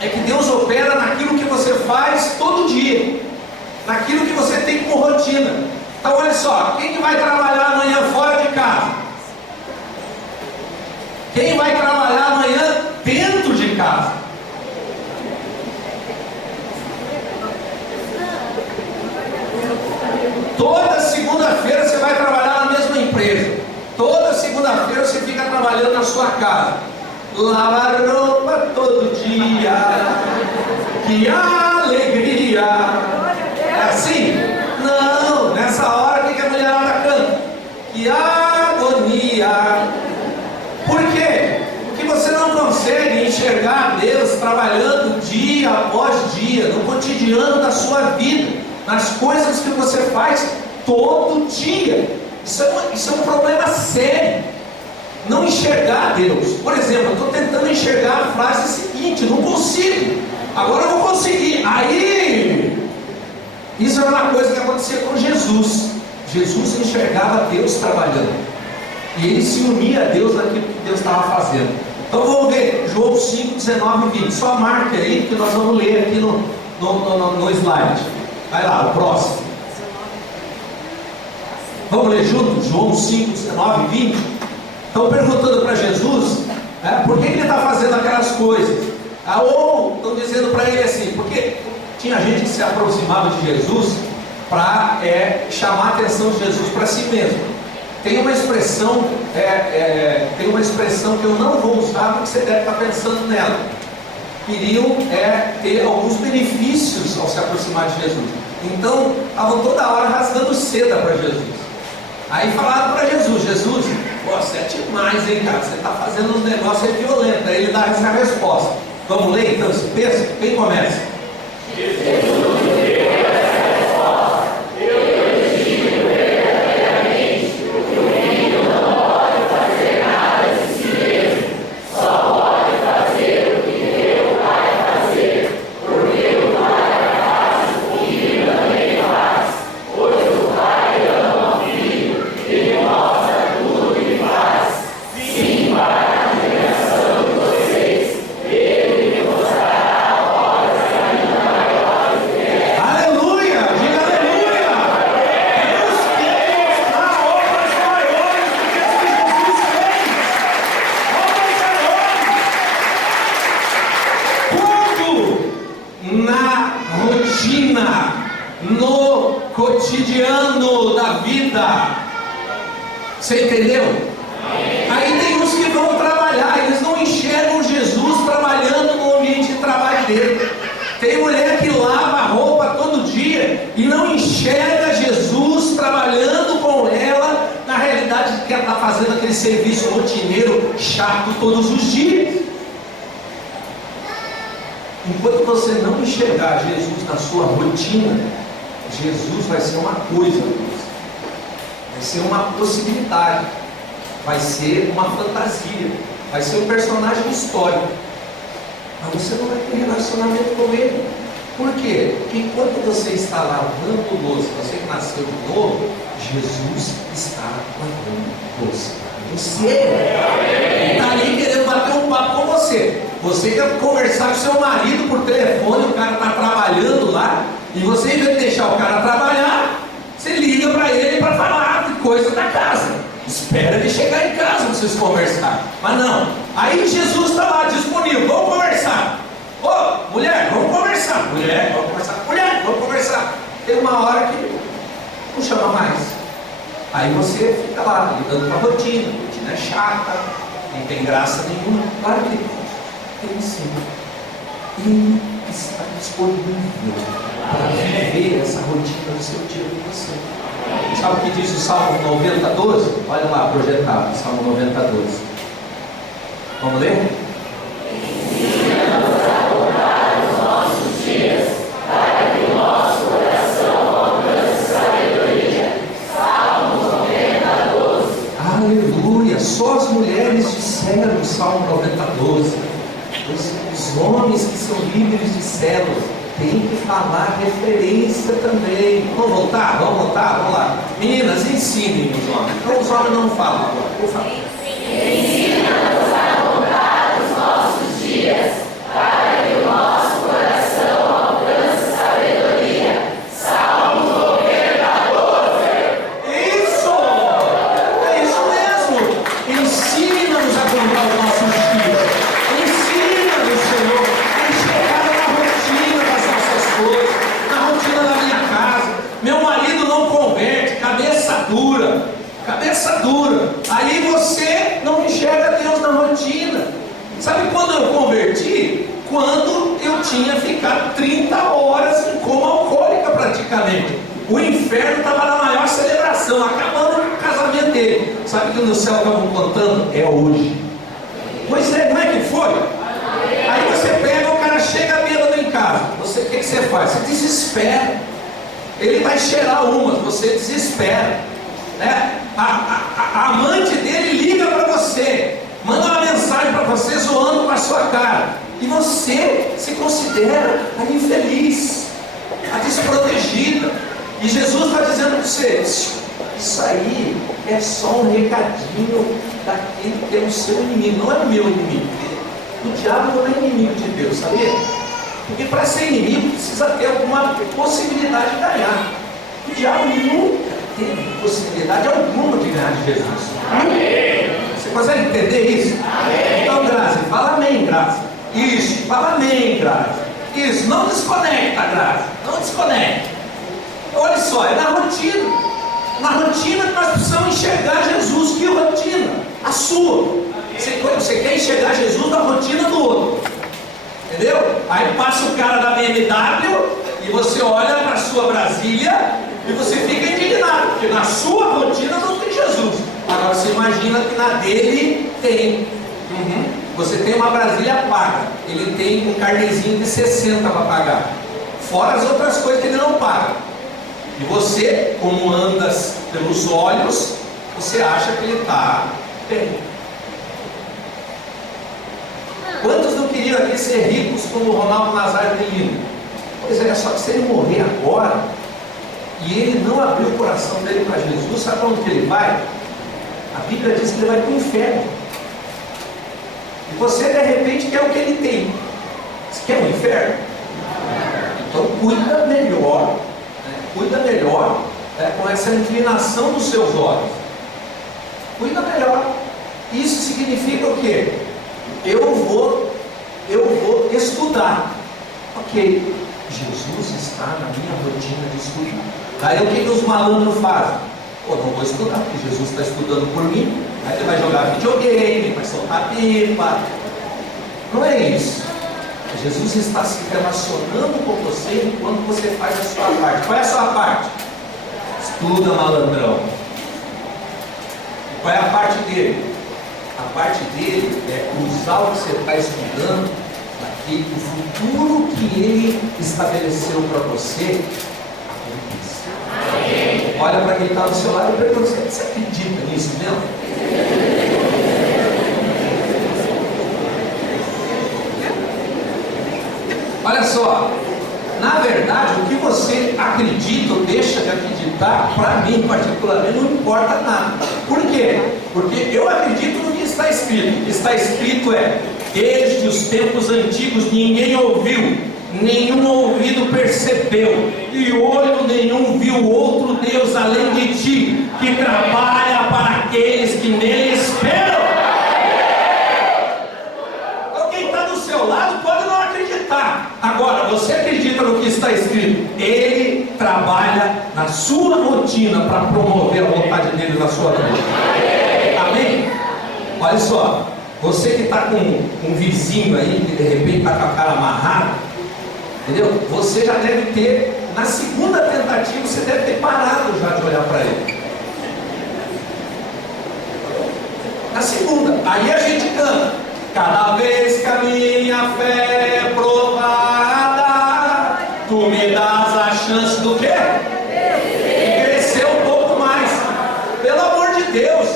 é que Deus opera naquilo que você faz todo dia, naquilo que você tem como rotina. Então olha só, quem que vai trabalhar amanhã fora de casa? Quem vai trabalhar amanhã dentro de casa? Toda segunda-feira você vai trabalhar na mesma empresa. Toda segunda-feira você fica trabalhando na sua casa. Lavar roupa todo dia. Que alegria! É assim? Não, nessa hora o que a mulherada canta? Que agonia! Por quê? Porque você não consegue enxergar Deus trabalhando dia após dia, no cotidiano da sua vida, nas coisas que você faz todo dia. Isso é um problema sério. Não enxergar Deus. Por exemplo, eu estou tentando enxergar a frase seguinte, não consigo. Agora eu vou conseguir. Aí, isso era uma coisa que acontecia com Jesus. Jesus enxergava Deus trabalhando. E ele se unia a Deus naquilo que Deus estava fazendo. Então vamos ver João 5, 19 e 20. Só marque aí que nós vamos ler aqui no slide. Vai lá, o próximo. Vamos ler juntos? João 5, 19 e 20. Estão perguntando para Jesus por que ele está fazendo aquelas coisas. Ou estão dizendo para ele assim, porque tinha gente que se aproximava de Jesus para chamar a atenção de Jesus para si mesmo. Tem uma expressão que eu não vou usar, porque você deve estar pensando nela. Queriam ter alguns benefícios ao se aproximar de Jesus. Então, estavam toda hora rasgando seda para Jesus. Aí falaram para Jesus, Pô, você é demais, hein, cara? Você está fazendo uns negócios aí violentos. Aí ele dá essa resposta. Vamos ler então esse texto? Quem começa? No cotidiano da vida, você entendeu? Aí tem uns que vão trabalhar, eles não enxergam Jesus trabalhando no ambiente de trabalho dele. Tem mulher que lava a roupa todo dia e não enxerga Jesus trabalhando com ela, na realidade que ela está fazendo aquele serviço rotineiro chato todos os dias. Enquanto você não enxergar Jesus na sua rotina, Jesus vai ser uma coisa, vai ser uma possibilidade, vai ser uma fantasia, vai ser um personagem histórico, mas você não vai ter relacionamento com ele. Por quê? Porque enquanto você está lavando louça, você que nasceu de novo, Jesus está lavando louça. Você está ali querendo bater um papo com você. Você quer conversar com seu marido por telefone, o cara está trabalhando lá, e você, em vez de deixar o cara trabalhar, você liga para ele para falar de coisa da casa. Espera ele chegar em casa para vocês conversar. Mas não. Aí Jesus está lá disponível. Vamos conversar. Ô, mulher, vamos conversar. Mulher, vamos conversar. Mulher, vamos conversar. Tem uma hora que não chama mais. Aí você fica lá, lidando com a rotina. A rotina é chata, não tem graça nenhuma. Claro que tem sim. Ele está disponível para viver essa rotina do seu dia com você. Sabe o que diz o Salmo 90:12? Olha lá, projetado, Salmo 90:12. Vamos ler? Ensina-nos a contar os nossos dias, para que o nosso coração alcance sabedoria. Salmo 90:12. Aleluia! Só as mulheres disseram o Salmo 90:12. Os homens que são líderes de célula têm que falar referência também. Vamos voltar? Vamos lá. Meninas, ensinem os homens. Então os homens não falam agora. Por favor. Ensina-nos a contar os nossos dias, para que o nosso coração alcance sabedoria. Salmo 90:12. Isso! É isso mesmo. Ensina-nos a contar os nossos dias. Senhor, enxergar na rotina das nossas coisas, na rotina da minha casa. Meu marido não converte, cabeça dura. Aí você não enxerga Deus na rotina. Sabe quando eu converti? Quando eu tinha ficado 30 horas em coma alcoólica praticamente. O inferno estava na maior celebração, acabando com o casamento dele. Sabe o que no céu estavam contando? É hoje. Pois é, como é que foi? Aí você pega, o cara chega bêbado em casa. O que você faz? Você desespera. Ele vai cheirar umas, você desespera, né? A amante dele liga para você, manda uma mensagem para você zoando com a sua cara, e você se considera a infeliz, a desprotegida. E Jesus está dizendo para você: isso aí é só um recadinho daquele que é o seu inimigo, não é o meu inimigo. O diabo não é inimigo de Deus, sabia? Porque para ser inimigo precisa ter alguma possibilidade de ganhar. O diabo nunca teve possibilidade alguma de ganhar de Jesus. Amém. Você consegue entender isso? Amém. Então, Grazi, fala amém, Grazi. Isso, fala amém, Grazi. Isso, não desconecta, Grazi. Não desconecta. Olha só, é na rotina. Na rotina que nós precisamos enxergar Jesus. Que rotina? A sua. Você quer enxergar Jesus na rotina do outro, entendeu? Aí passa o cara da BMW e você olha para a sua Brasília e você fica indignado, porque na sua rotina não tem Jesus. Agora você imagina que na dele tem. Você tem uma Brasília paga, ele tem um carnezinho de 60 para pagar, fora as outras coisas que ele não paga. E você, como andas pelos olhos, você acha que ele está bem. Quantos não queriam aqui ser ricos como o Ronaldo Nazário de Lima? Pois é, só que se ele morrer agora e ele não abrir o coração dele para Jesus, sabe para onde que ele vai? A Bíblia diz que ele vai para o inferno. E você de repente quer o que ele tem. Você quer o inferno? Então cuida melhor, com essa inclinação dos seus olhos. Cuida melhor. Isso significa o quê? Eu vou estudar. Ok, Jesus está na minha rotina de estudar. Aí o que os malandros fazem? Pô, não vou estudar, porque Jesus está estudando por mim. Aí ele vai jogar videogame, vai soltar pipa. Não é isso. Jesus está se relacionando com você enquanto você faz a sua parte. Qual é a sua parte? Estuda, malandrão. Qual é a parte dele? A parte dele é usar o que você está estudando, aqui, o futuro que ele estabeleceu para você aconteça. Olha para quem está do seu lado e pergunta: você acredita nisso mesmo? Olha só, na verdade, o que você acredita ou deixa de acreditar, para mim particularmente, não importa nada. Por quê? Porque eu acredito no que está escrito. O que está escrito é: desde os tempos antigos ninguém ouviu, nenhum ouvido percebeu, e olho nenhum viu outro Deus além de ti, que trabalha para aqueles que nele esperam. Então quem está do seu lado pode não acreditar. Agora, você acredita no que está escrito? Ele trabalha na sua rotina para promover a vontade dele na sua vida. Amém? Olha só, você que está com um vizinho aí, que de repente está com a cara amarrada, entendeu? Você já deve ter, na segunda tentativa, você deve ter parado já de olhar para ele. Na segunda, aí a gente canta: cada vez que a minha fé é provada, tu me das a chance do quê? De crescer um pouco mais. Pelo amor de Deus,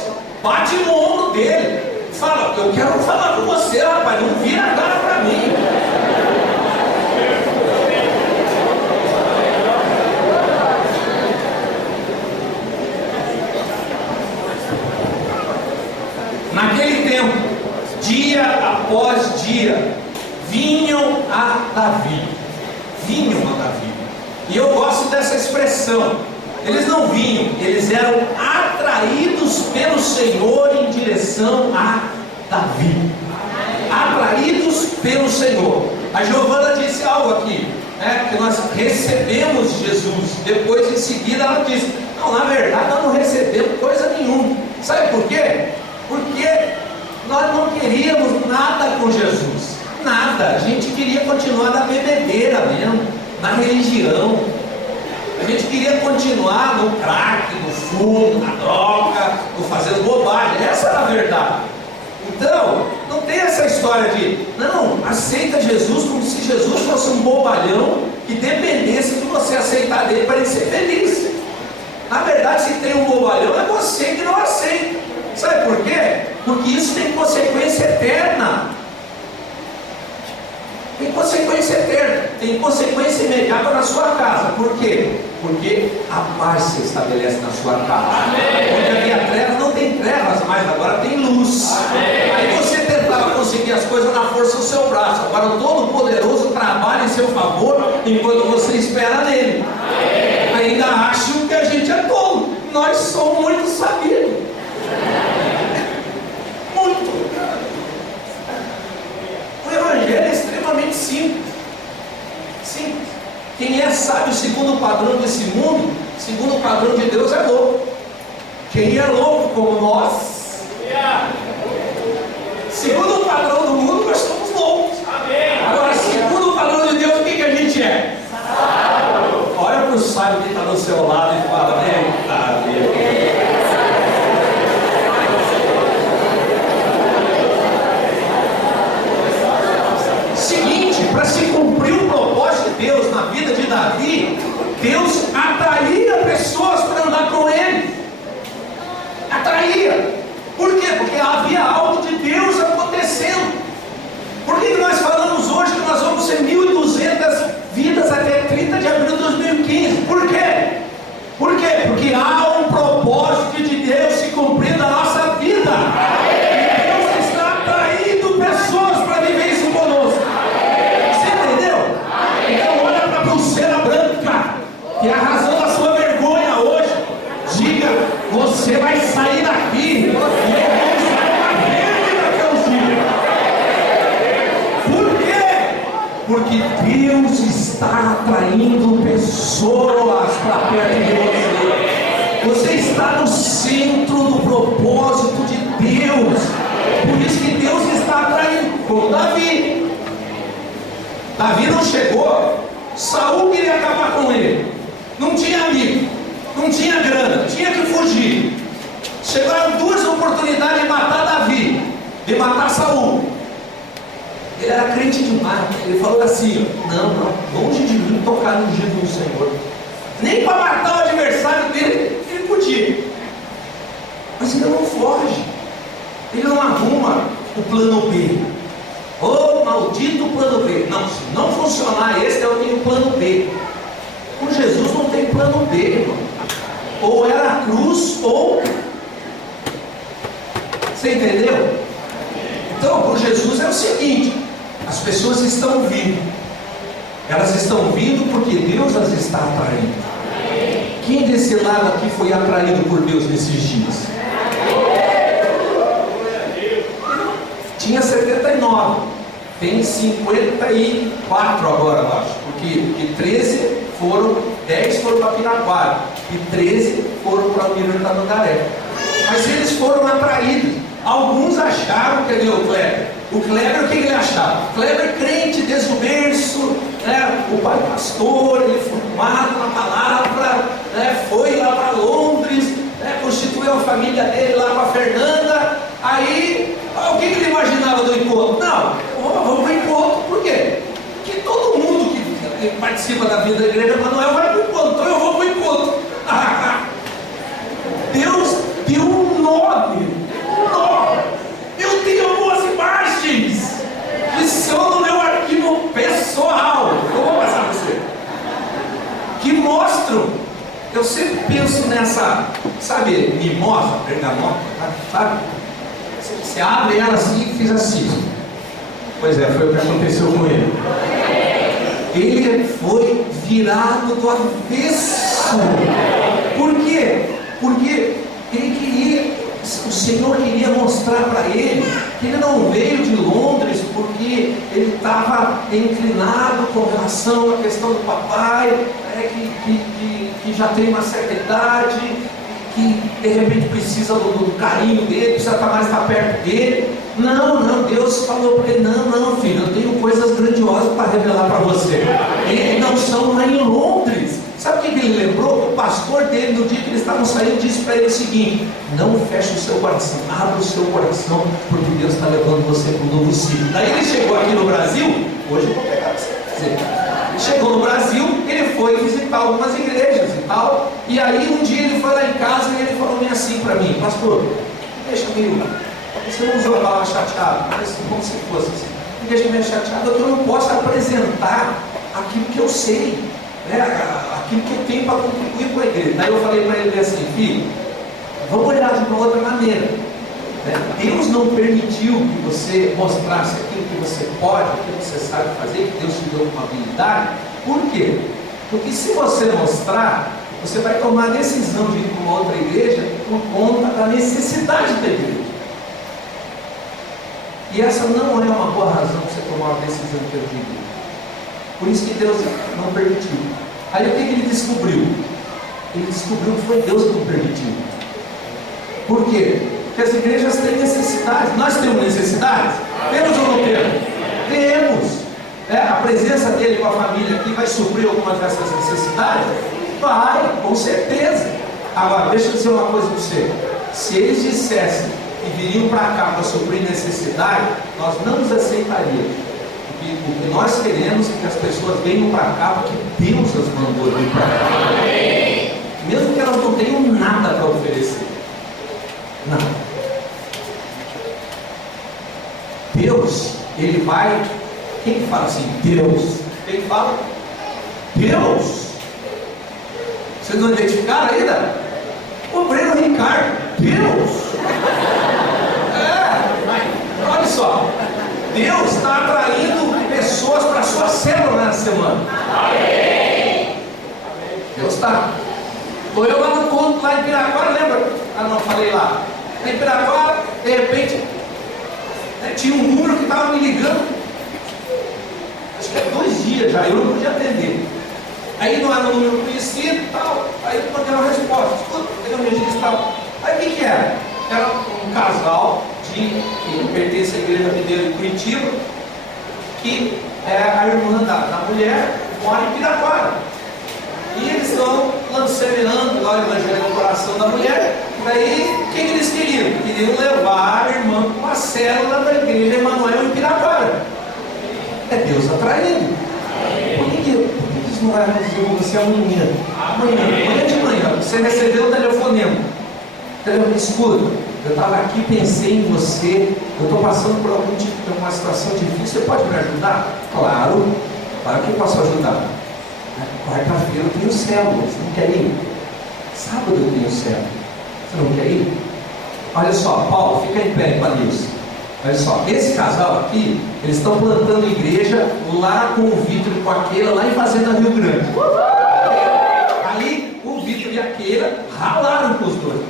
bate no ombro dele, fala: eu quero falar com você, rapaz, não vira a cara para mim. Naquele tempo, dia após dia, vinham a Davi. E eu gosto dessa expressão. Eles não vinham, eles eram atraídos pelo Senhor em direção a Davi. Atraídos pelo Senhor. A Giovana disse algo aqui, que nós recebemos Jesus. Depois, em seguida, ela disse: não, na verdade, nós não recebemos coisa nenhuma. Sabe por quê? Porque nós não queríamos nada com Jesus, nada. A gente queria continuar na bebedeira mesmo, na religião. A gente queria continuar no crack, no fumo, na droga, no fazendo bobagem. Essa era a verdade. Então, não tem essa história de, não, aceita Jesus como se Jesus fosse um bobalhão que dependesse de você aceitar dele para ele ser feliz. Na verdade, se tem um bobalhão, é você que não aceita. Sabe por quê? Porque isso tem consequência eterna. Tem consequência eterna. Tem consequência imediata na sua casa. Por quê? Porque a paz se estabelece na sua casa. Onde havia trevas, não tem trevas, mas agora tem luz. Aí você tentava conseguir as coisas na força do seu braço. Agora o Todo-Poderoso trabalha em seu favor enquanto você espera nele. Ainda acham que a gente é tolo. Nós somos muito sabidos. Muito. O Evangelho é extremamente simples. Quem é sábio segundo o padrão desse mundo, segundo o padrão de Deus, é louco. Quem é louco como nós, segundo o padrão do mundo, nós somos loucos. Agora, segundo o padrão de Deus, o que a gente é? Sábio. Olha para o sábio que está do seu lado e fala: eita Deus. você vai sair daqui e eu vou sair da verde daqui a uns dias. Por quê? Porque Deus está atraindo pessoas para perto de você. Você está no centro do propósito de Deus. Por isso que Deus está atraindo. Como Davi. Davi não chegou. Saul queria acabar com ele. Não tinha amigo. Não tinha grana. Tinha que fugir. Chegaram 2 oportunidades de matar Davi. De matar Saul. Ele era crente demais. Ele falou assim: não, longe de mim tocar no ungido do Senhor. Nem para matar o adversário dele, ele podia. Mas ele não foge. Ele não arruma o plano B. Oh, maldito plano B. Não, se não funcionar esse, eu tenho plano B. Com Jesus não tem plano B, irmão. Ou era a cruz, ou... Você entendeu? Então, com Jesus é o seguinte: as pessoas estão vindo. Elas estão vindo porque Deus as está atraindo. Quem desse lado aqui foi atraído por Deus nesses dias? Tinha 79, tem 54 agora, eu acho, porque 13 foram, 10 foram para Piraquara e 13 foram para o Mineiro da Mandaré. Mas eles foram atraídos. Alguns acharam, cadê o Kleber? O Kleber, o que ele achava? O Kleber crente desde o berço, né? O pai pastor, ele formado na palavra, né? Foi lá para Londres, né? Constituiu a família dele lá com a Fernanda. Aí, o que ele imaginava do encontro? Não, vamos para o encontro. Por quê? Porque todo mundo que participa da vida da igreja Manuel vai para o encontro, então eu vou para o encontro. Deus deu um nome. Eu tenho algumas imagens que são no meu arquivo pessoal. Eu vou passar para você. Que mostram. Eu sempre penso nessa, sabe, mimosa, bergamota, sabe? Você abre ela assim e fiz assim. Pois é, foi o que aconteceu com ele. Ele foi virado do avesso. Por quê? Porque ele queria, o Senhor queria mostrar para ele que ele não veio de Londres porque ele estava inclinado com relação à questão do papai, que já tem uma certa idade, que de repente precisa do carinho dele, precisa estar mais perto dele. Não, Deus falou para ele: não, filho, eu tenho coisas grandiosas para revelar para você. Eles não são lá em Londres. Sabe o que ele lembrou? O pastor dele, no dia que eles estavam saindo, disse para ele o seguinte: não feche o seu coração, abra o seu coração, porque Deus está levando você para um novo ciclo. Daí ele chegou aqui no Brasil. Hoje eu vou pegar para você dizer. Chegou no Brasil, ele foi visitar algumas igrejas e tal. E aí um dia ele foi lá em casa e ele falou bem assim para mim: pastor, deixa comigo. Você não usou a palavra chateado, mas como se fosse assim. Me deixa meio chateado, eu não posso apresentar aquilo que eu sei, né? Aquilo que eu tenho para contribuir com a igreja. Daí eu falei para ele assim: filho, vamos olhar de uma outra maneira. Deus não permitiu que você mostrasse aquilo que você pode, aquilo que você sabe fazer, que Deus te deu uma habilidade. Por quê? Porque se você mostrar, você vai tomar a decisão de ir para uma outra igreja por conta da necessidade da igreja. E essa não é uma boa razão para você tomar uma decisão de igreja. Por isso que Deus não permitiu. Aí o que ele descobriu? Ele descobriu que foi Deus que não permitiu. Por quê? Porque as igrejas têm necessidades. Nós temos necessidades? Temos ou não temos? Temos. A presença dele com a família aqui vai suprir algumas dessas necessidades? Vai, com certeza. Agora, deixa eu dizer uma coisa para você. Se eles dissessem que viriam para cá para suprir necessidade, nós não os aceitaríamos. Porque nós queremos que as pessoas venham para cá porque Deus as mandou vir para cá. Mesmo que elas não tenham nada para oferecer. Não. Deus, Ele vai. Quem fala assim? Deus. Quem fala? Deus. Vocês não identificaram ainda? O Breno Ricardo. Deus. Olha só. Deus está atraindo pessoas para a sua célula nessa semana. Amém. Deus está. Estou eu lá no culto, lá em Piraquara, lembra? Ah não, falei lá. Na Piraquara, de repente, tinha um número que estava me ligando. Acho que 2 dias já, eu não podia atender. Aí não era um número conhecido e tal. Aí eu mandei uma resposta. Escuta, pegando meu registro e tal. Aí o que era? Era um casal que pertence à igreja mineira de Curitiba, que é a irmã da mulher, mora em Piraquara. E eles estão lançando lá o Evangelho do Coração da Mulher. Daí, o que eles queriam? Queriam levar a irmã para uma célula da igreja Emanuel em Piraquara. É Deus atraindo. Por que eles não vai dizer você amanhã? Amanhã de manhã, você recebeu o telefonema. Escuta, eu estava aqui, pensei em você, eu estou passando por algum tipo de uma situação difícil, você pode me ajudar? Claro que eu posso ajudar. Quarta-feira eu tenho célula, você não quer ir? Sábado eu tenho célula, você não quer ir? Olha só, Paulo, fica em pé, Panils. Olha só, esse casal aqui, eles estão plantando igreja lá com o Vitor e com a Keila, lá em Fazenda Rio Grande. Aí o Vitor e a Keila ralaram com os dois,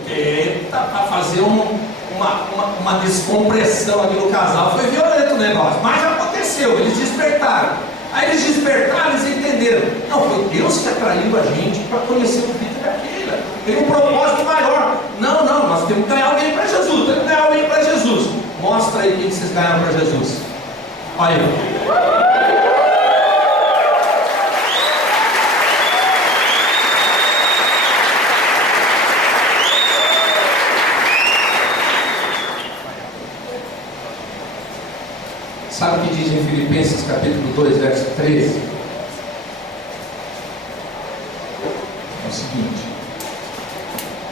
para fazer uma descompressão aqui no casal. Foi violento o negócio, mas aconteceu, eles despertaram. Aí eles despertaram, eles entenderam. Não, foi Deus que atraiu a gente para conhecer o Vitor e a Keila. Tem um propósito maior. Não, nós temos que ganhar alguém para Jesus. Temos que ganhar alguém para Jesus. Mostra aí quem vocês ganharam para Jesus. Olha aí. Sabe o que diz em Filipenses capítulo 2, verso 13? É o seguinte.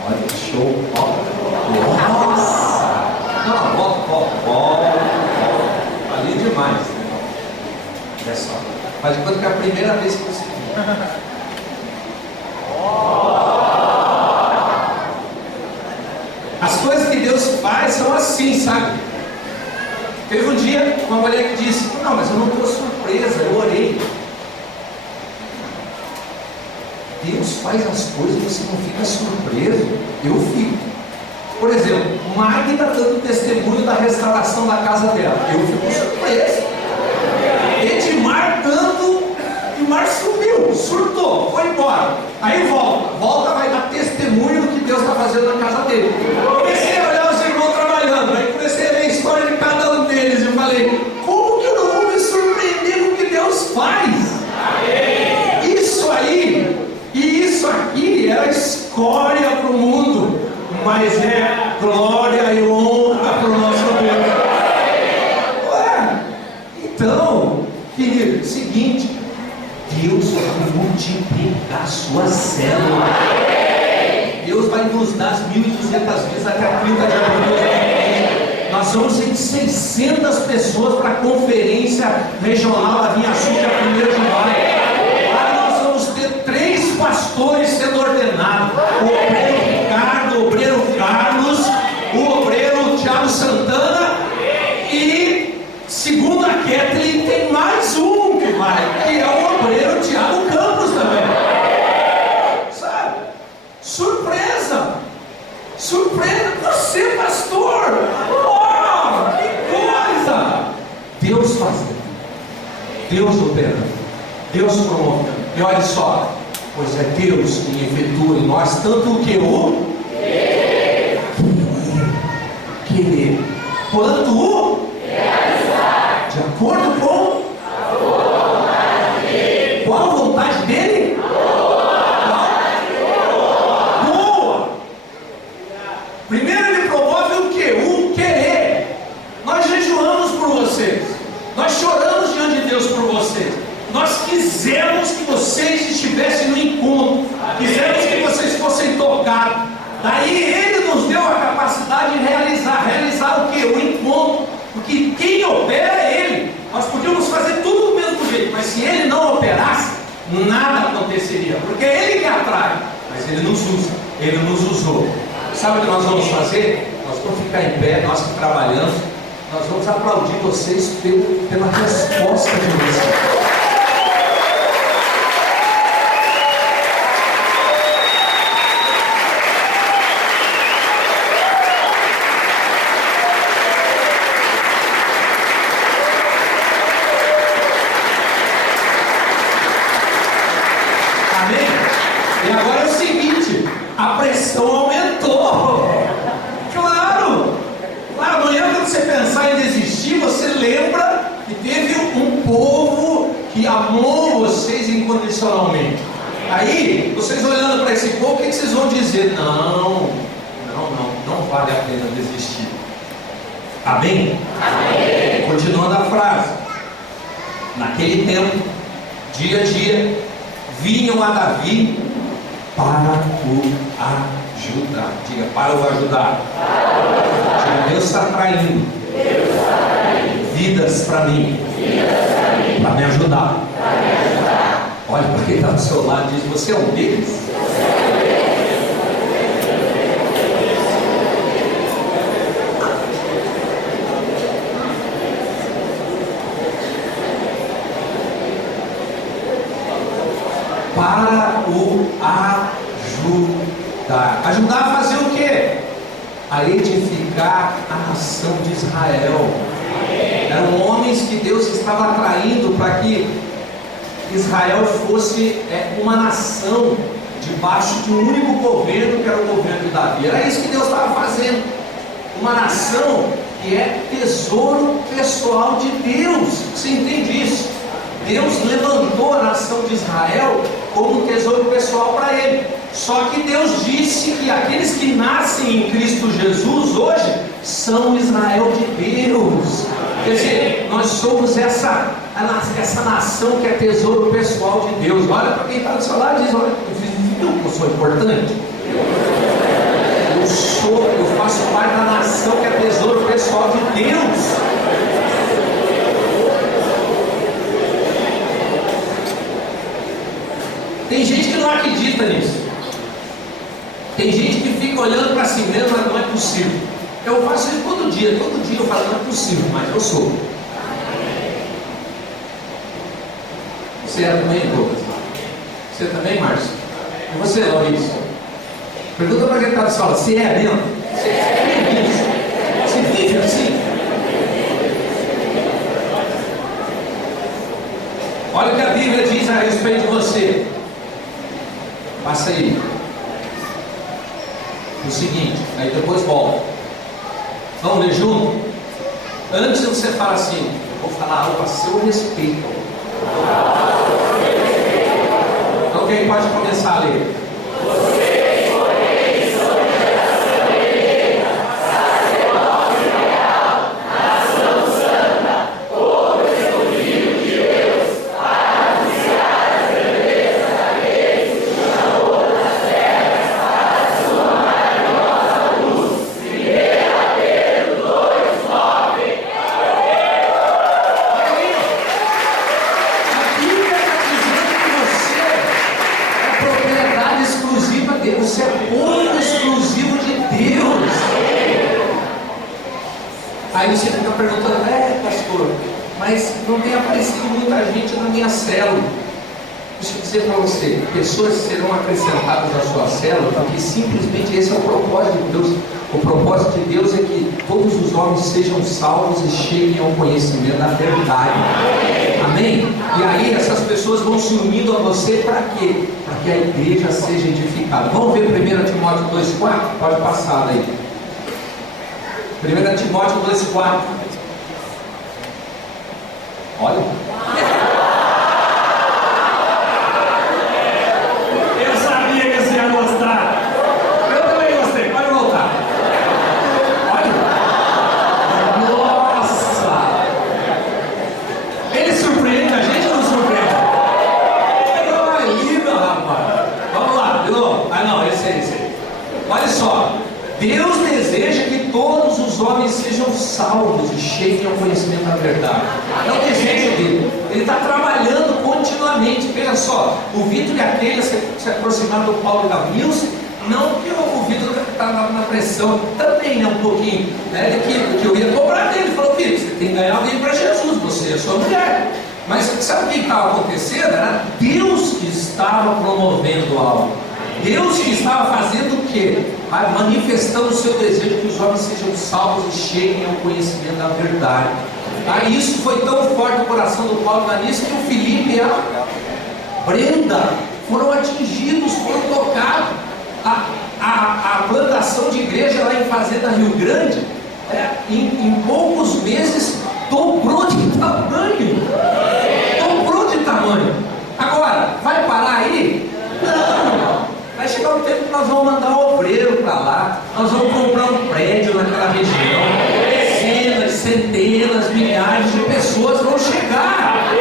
Olha que show. Nossa! Não, volta. Ali demais. Olha só. Faz de conta que é a primeira vez que você viu. As coisas que Deus faz são assim, sabe? Teve um dia uma mulher que disse: não, mas eu não estou surpresa, eu orei. Deus faz as coisas e você não fica surpreso. Eu fico. Por exemplo, Magda dando testemunho da restauração da casa dela. Eu fico surpreso. Edmar dando, Edmar sumiu, surtou, foi embora. Aí volta, vai dar testemunho do que Deus está fazendo na casa dele. Comecei a olhar os irmãos trabalhando, aí comecei a ver a história de cada um deles. Eu falei: como que eu não vou me surpreender com o que Deus faz? Isso aí e isso aqui era escória para o mundo, mas é glória e honra para o nosso Deus. Ué, então, querido, seguinte, Deus vai multiplicar a sua célula. Deus vai nos dar as 1.200 vezes até a 30 de abril. Nós vamos ter 600 pessoas para a conferência regional da Vinha Sul, que é a 1ª de maio. Lá nós vamos ter 3 pastores sendo ordenados: o obreiro Ricardo, o obreiro Carlos, o obreiro Thiago Santana e, segundo a Kathleen, tem mais um que vai, que é o obreiro Thiago Campos também. Sabe? Surpresa! Você, pastor! Oh, que coisa! Deus fazendo, Deus operando, Deus promovendo. E olha só, pois é Deus quem efetua em nós tanto o que o querer quanto o realizar, de acordo com a vontade dele. Qual a vontade dele? Boa! Primeiro ele promove o que? O querer. Nós jejuamos por vocês, nós choramos diante de Deus por vocês, nós quisemos que vocês estivessem no encontro, quisemos que vocês fossem tocados. Daí ele nos deu a capacidade de realizar o que? O encontro, porque quem opera é ele. Nós podíamos fazer tudo do mesmo jeito, mas se ele não operasse, nada aconteceria, porque é ele que atrai, mas ele nos usa, ele nos usou. Sabe o que nós vamos fazer? Nós vamos ficar em pé, nós que trabalhamos, nós vamos aplaudir vocês pela resposta de vocês. Aí, vocês olhando para esse povo, o que vocês vão dizer? Não vale a pena desistir. Amém? Amém. Continuando a frase. Naquele tempo, dia a dia, vinham a Davi para o ajudar. Diga, para o ajudar. Diga, Deus está traindo vidas para mim, para me ajudar. Olha para quem está do seu lado e diz: você é um deles? Para o ajudar. Ajudar a fazer o quê? A edificar a nação de Israel. Eram homens que Deus estava atraindo para que Israel fosse uma nação debaixo de um único governo, que era o governo de Davi. Era isso que Deus estava fazendo. Uma nação que é tesouro pessoal de Deus. Você entende isso? Deus levantou a nação de Israel como um tesouro pessoal para Ele. Só que Deus disse que aqueles que nascem em Cristo Jesus hoje são Israel de Deus. Quer dizer, nós somos essa nação que é tesouro pessoal de Deus. Olha para quem está do seu lado e diz: olha, eu sou importante. Eu faço parte da nação que é tesouro pessoal de Deus. Tem gente que não acredita nisso. Tem gente que fica olhando para si mesmo, mas não é possível. Eu faço isso todo dia eu falo: não é possível, mas eu sou. Você é também, Douglas? Você também, Márcio? E você, Laurício? Pergunta para quem está na sala: você é mesmo? Você é mesmo? Você vive assim? Olha o que a Bíblia diz a respeito de você. Passa aí. O seguinte, aí depois volta. Vamos ler junto? Antes você fala assim: eu vou falar algo a seu respeito. Então quem pode começar a ler? Você é povo exclusivo de Deus. Aí você fica perguntando: pastor, mas não tem aparecido muita gente na minha célula. Deixa eu dizer para você: pessoas serão acrescentadas à sua célula, porque simplesmente esse é o propósito de Deus. O propósito de Deus é que todos os homens sejam salvos e cheguem ao conhecimento da verdade. Amém? E aí essas pessoas vão se unindo a você para quê? Para que a igreja seja edificada. Vamos ver 1 Timóteo 2,4? Pode passar daí. 1 Timóteo 2,4. Olha. Eu sabia que você ia gostar. Eu também gostei. Pode voltar. Olha. Nossa. Ele surpreende a gente ou não surpreende? Aí, meu rapaz. Vamos lá, de novo. Ah, não, esse aí. Olha só. Deus deseja que todos os homens sejam salvos e cheguem ao conhecimento da verdade. É o desejo dele. Ele está trabalhando continuamente. Veja só, o Vitor e a Keila se aproximaram do Paulo e da Nilce. Não que o Vitor está na pressão, também um pouquinho, né, que eu ia cobrar dele. Ele falou: Vitor, você tem que ganhar alguém para Jesus, você é sua mulher. Mas sabe o que estava acontecendo? Era Deus que estava promovendo algo. Deus que estava fazendo o quê? Manifestando o seu desejo que os homens sejam salvos e cheguem ao conhecimento da verdade. Aí isso foi tão forte no coração do Paulo e da Nilce que o Felipe e a Brenda foram atingidos, foram tocados. A plantação de igreja lá em Fazenda Rio Grande, em poucos meses, dobrou de tamanho. Dobrou de tamanho. Agora, vai parar aí? é o tempo que nós vamos mandar obreiro para lá, nós vamos comprar um prédio naquela região, dezenas, centenas, milhares de pessoas vão chegar.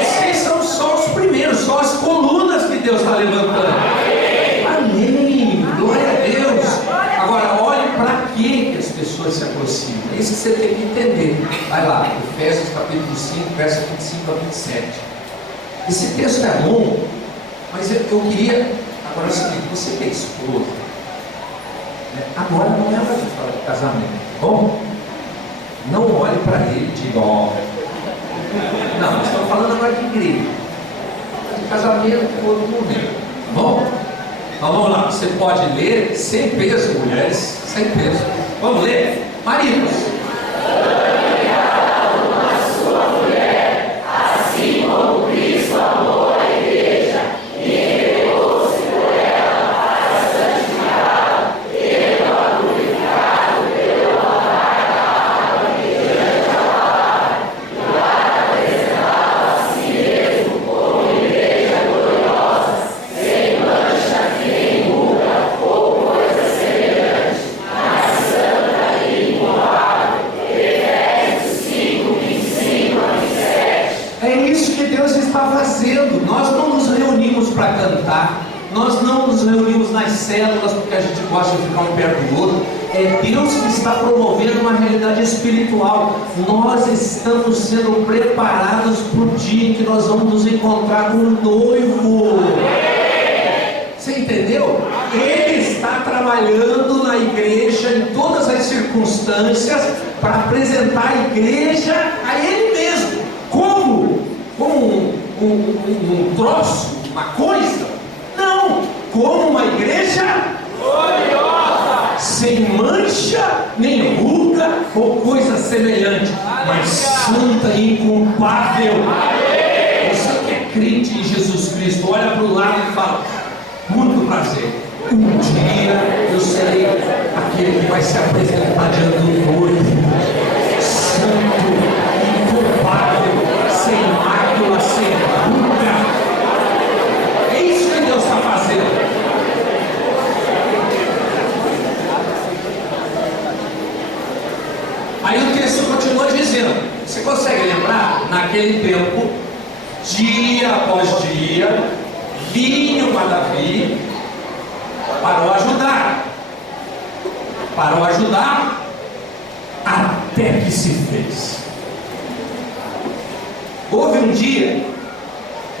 Vocês são só os primeiros, só as colunas que Deus está levantando. Amém, glória a Deus. Agora, olhe para que as pessoas se aproximam. Isso que você tem que entender. Vai lá, Efésios capítulo 5, versos 25 a 27. Esse texto é longo, mas eu queria. Agora é o seguinte: você que é esposa, agora não é hora de falar de casamento, bom? Não olhe para ele e diga, ó. Não, nós estamos falando agora de igreja. De casamento, todo momento. Bom? Então vamos lá, você pode ler sem peso, mulheres, sem peso. Vamos ler? Maridos. Nós não nos reunimos para cantar, nós não nos reunimos nas células porque a gente gosta de ficar um perto do outro. É Deus que está promovendo uma realidade espiritual. Nós estamos sendo preparados para o dia em que nós vamos nos encontrar com o noivo. Você entendeu? Ele está trabalhando na igreja em todas as circunstâncias para apresentar a igreja a Ele mesmo. Como um troço, uma coisa? Não, como uma igreja gloriosa, sem mancha, nem ruga ou coisa semelhante, mas santa e inculpável. Você que é crente em Jesus Cristo, olha para o lado e fala: muito prazer, um dia eu serei aquele que vai se apresentar diante do noivo, santo, inculpável, sem mácula, sem ruga. É isso que Deus está fazendo. Aí o texto continua dizendo, você consegue lembrar? Naquele tempo, dia após dia, vinham a Davi para o ajudar, até que se fez. Houve um dia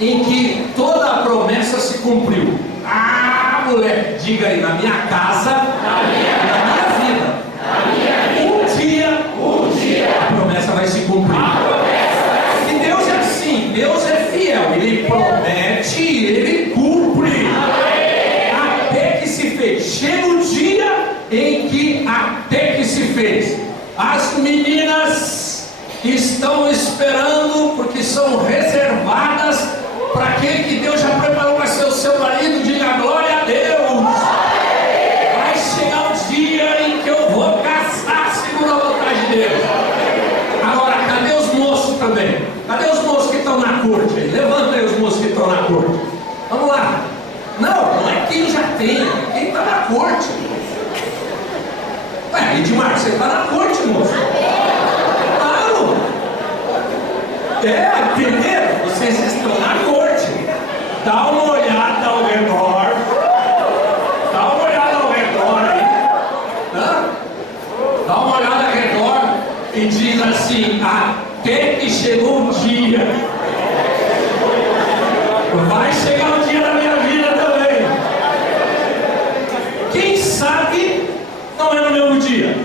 em que toda a promessa se cumpriu. Ah, moleque, diga aí, na minha casa, na minha vida, um dia a promessa vai se cumprir. E Deus é assim, Deus é fiel, Ele promete e Ele cumpre. Até que se fez. Chega o dia em que até que se fez. As meninas estão esperando, porque são reservadas para aquele que Deus já preparou para ser o seu marido. Diga glória a Deus. Vai chegar o dia em que eu vou casar segundo a vontade de Deus. Agora, cadê os moços também? Cadê os moços que estão na corte aí? Levanta aí os moços que estão na corte. Vamos lá. Não é quem já tem, é quem está na corte. Ué, Edmar, você está na corte, moço. Claro. Entendeu? Vocês estão na corte. Dá uma olhada ao redor. Dá uma olhada ao redor aí. Dá uma olhada ao redor e diz assim: até que chegou o dia. Vai chegar o dia da minha vida também. Quem sabe não é no mesmo dia.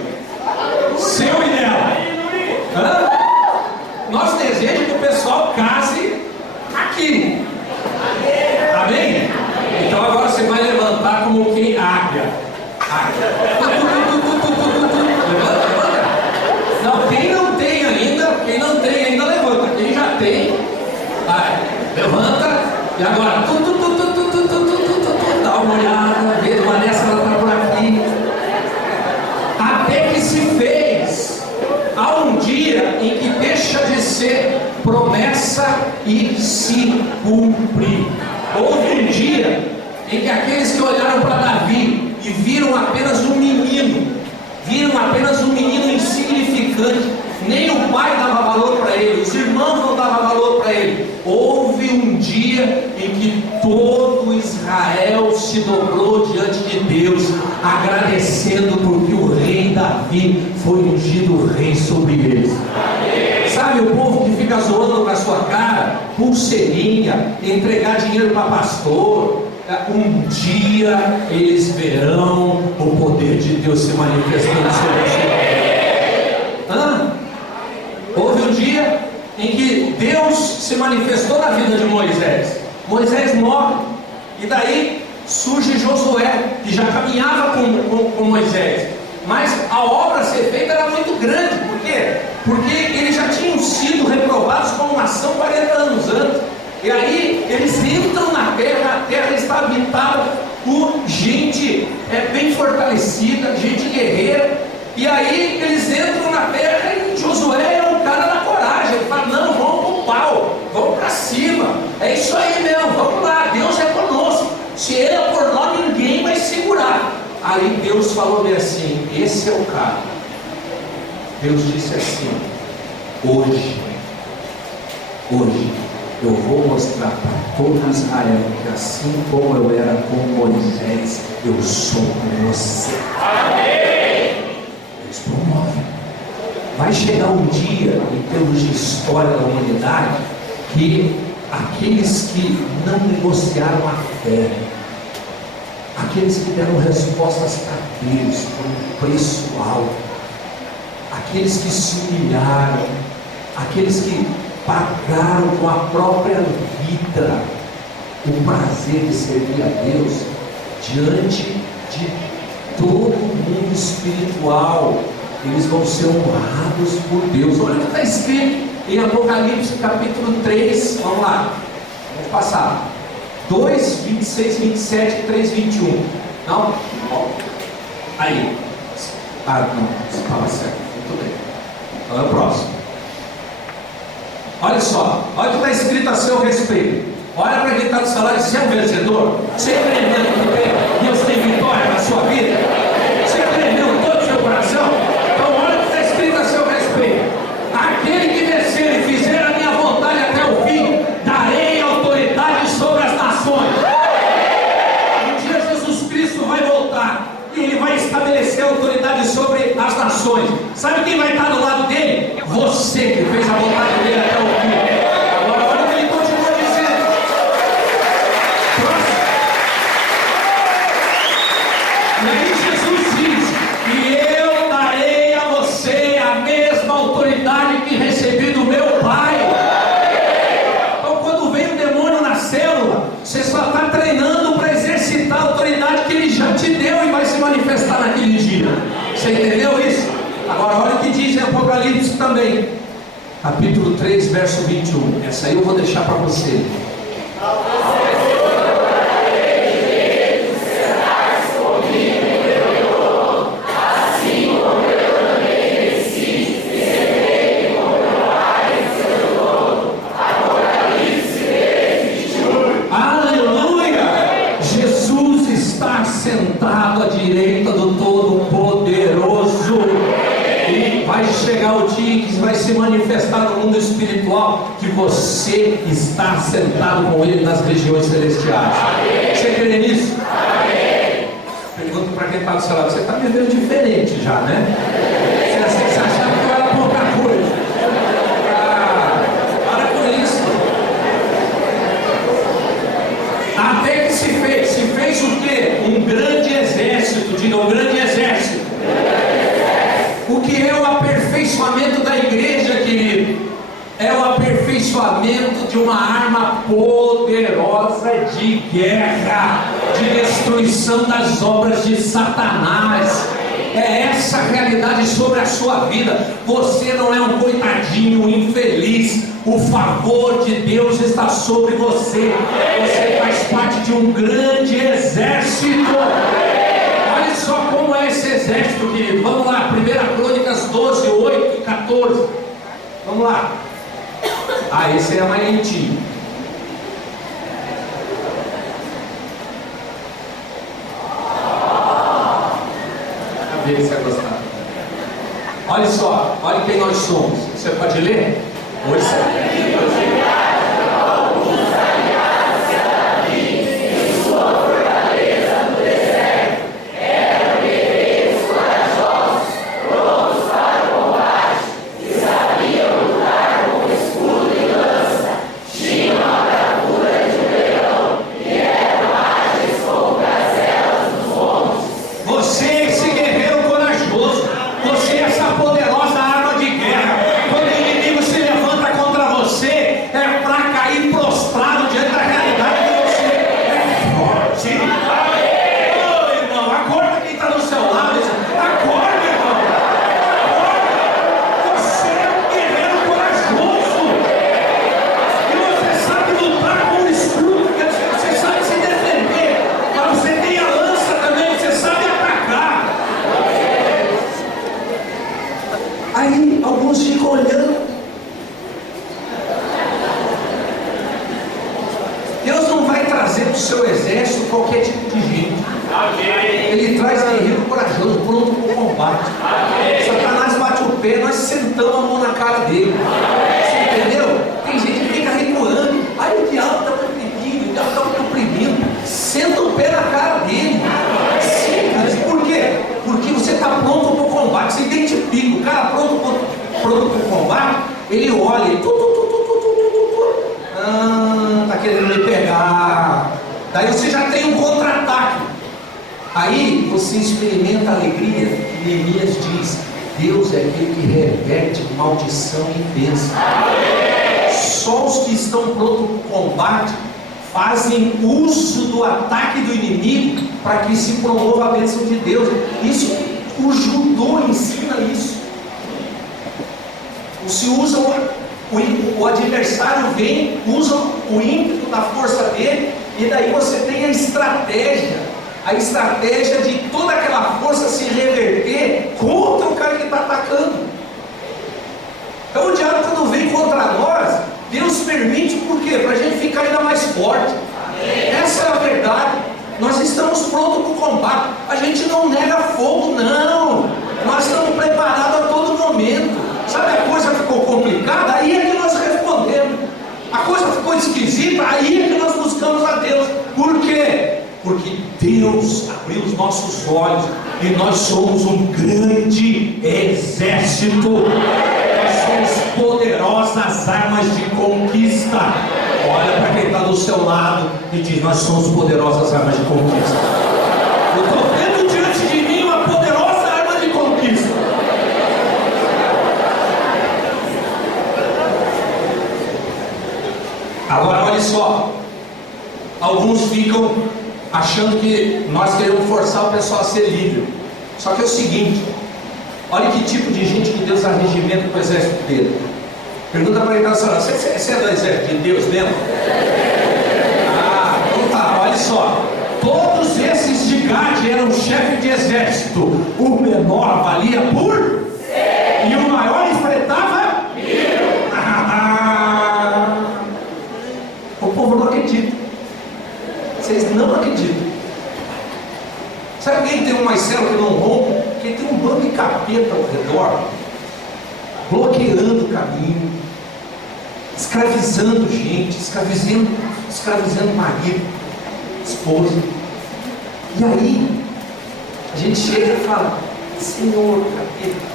Seu e dela. Nosso desejo é que o pessoal case aqui. Amém? Então agora você vai levantar como quem águia. Levanta. Não, quem não tem ainda levanta. Quem já tem, vai, levanta. E agora, dá uma olhada, vê, uma dessa ela está por aqui. Até que se fez. Há um dia em que deixa de ser promessa e se cumpre. Houve um dia em que aqueles que olharam para Davi e viram apenas um menino insignificante, nem o pai dava valor para ele, os irmãos não davam valor para ele. Houve um dia em que todo Israel se dobrou diante de Deus, agradecendo porque o rei Davi foi ungido rei sobre eles. Sabe, o povo que fica zoando com a sua cara, pulseirinha, entregar dinheiro para pastor, um dia eles verão o poder de Deus se manifestando sobre a sua vida. Houve um dia em que Deus se manifestou na vida de Moisés. Moisés morre, e daí surge Josué, que já caminhava com Moisés, mas a obra a ser feita era muito grande. Por quê? Porque eles já tinham sido reprovados como nação 40 anos antes. E aí eles entram na terra, a terra está habitada por gente bem fortalecida, gente guerreira. E aí eles entram na terra e Josué é um cara da coragem. Ele fala: não, vamos pro pau, vamos para cima, é isso aí mesmo, vamos lá, Deus é conosco, se ele é por nós ninguém vai segurar. Aí Deus falou bem assim: esse é o cara. Deus disse assim: hoje eu vou mostrar para todo Israel que assim como eu era com Moisés, eu sou com você. Deus promove. Vai chegar um dia, em termos de história da humanidade, que aqueles que não negociaram a fé, aqueles que deram respostas para Deus por um preço alto, aqueles que se humilharam, aqueles que pagaram com a própria vida o prazer de servir a Deus diante de todo o mundo espiritual, eles vão ser honrados por Deus. Olha o que está escrito em Apocalipse capítulo 3, vamos lá, vamos passar 2, 26, 27 e 3, 21. Não? Aí. Não, você fala certo. Muito bem. Então é o próximo. Olha só, olha o que está escrito a seu respeito. Olha para quem está do salário: você é um vencedor? Você crê mesmo que Deus tem vitória na sua vida? Você crê mesmo com todo o seu coração? Então olha o que está escrito a seu respeito: aquele que descer e fizer a minha vontade até o fim, darei autoridade sobre as nações. Um dia Jesus Cristo vai voltar e ele vai estabelecer autoridade sobre as nações. Sabe quem vai estar do lado dele? Você que fez a vontade dele até o fim. Agora olha o que ele continua dizendo. Próximo. E aí Jesus diz: e eu darei a você a mesma autoridade que recebi do meu Pai. Então quando vem o demônio na célula, você só está treinando para exercitar a autoridade que ele já te deu e vai se manifestar naquele dia. Você entendeu isso? Agora olha o que diz em Apocalipse também, capítulo 3, verso 21. Essa aí eu vou deixar para você. Aleluia! Jesus está sentado à direita do Todo-Poderoso. E vai chegar o dia que vai se manifestar no mundo espiritual que você está sentado com Ele nas regiões celestiais. Você crê nisso? Pergunto para quem está do seu lado: você está me vendo diferente já, né? Você achava que eu era pouca coisa. Para com isso. Até que se fez o quê? Um grande exército. Diga: um grande exército. O que é o aperfeiçoamento da igreja, querido? É o aperfeiçoamento de uma arma poderosa de guerra, de destruição das obras de Satanás. É essa a realidade sobre a sua vida. Você não é um coitadinho infeliz. O favor de Deus está sobre você. Você faz parte de um grande exército. Olha só como é esse exército, querido. Vamos lá, 1 Crônicas 12, 8 e 14. Vamos lá. Esse é mais lentinho. ver se vai gostar. Olha só, olha quem nós somos. Você pode ler? Hoje você é esse guerreiro corajoso. Você é essa poderosa arma de guerra. Quando o inimigo se levanta contra você, é para cair prostrado diante da realidade que você é forte. Ô, irmão, acorda quem está do seu lado. Acorda, irmão. Acorda. Você é um guerreiro corajoso. E você sabe lutar com o escudo. Você sabe se defender. Mas você tem a lança também. Você sabe atacar. Aí alguns ficam olhando. Deus não vai trazer para o seu exército qualquer tipo de gente. Ele traz guerreiro corajoso, pronto para o combate. Satanás bate o pé, nós sentamos a mão na cara dele. Você entendeu? Tem gente que fica recuando. Aí o diabo está me oprimindo, o diabo está me oprimindo. Senta o pé na cara dele. Simples. Por quê? Porque você está pronto para o combate. Você identifica o cara pronto para o combate. Ele olha e está querendo me pegar. Daí você já tem um contra-ataque. Aí você experimenta a alegria que Neemias diz: Deus é aquele que reverte maldição em bênção. Só os que estão prontos para o combate fazem uso do ataque do inimigo para que se promova a bênção de Deus. Isso, o judô ensina isso. Se usa o adversário vem, usa o ímpeto da força dele, e daí você tem a estratégia de toda aquela força se reverter contra o cara que está atacando. Então o diabo, quando vem contra nós, Deus permite, por quê? Para a gente ficar ainda mais forte. Essa é a verdade. Nós estamos prontos para o combate. A gente não nega fogo, não. Nós estamos preparados a todo momento. Sabe, a coisa ficou complicada, aí é que nós respondemos. A coisa ficou esquisita, aí é que nós buscamos a Deus. Por quê? Porque Deus abriu os nossos olhos e nós somos um grande exército. Nós somos poderosas armas de conquista. Olha para quem está do seu lado e diz: nós somos poderosas armas de conquista. Eu estou vendo diante de mim uma poderosa arma de conquista. Agora olha só, alguns ficam achando que nós queremos forçar o pessoal a ser livre. Só que é o seguinte: olha que tipo de gente que Deus dá regimento para o exército dele. Pergunta para ele: você é do exército de Deus mesmo? Ah, então tá, olha só. Todos esses de Gade eram chefe de exército. O menor valia por e o maior enfrentava. O povo não acredita. Vocês não acreditam. Sabe quem tem um Marcelo que não rompe? Quem tem um bando de capeta ao redor, bloqueando o caminho, escravizando gente, escravizando marido, esposa. E aí a gente chega e fala: Senhor, capeta,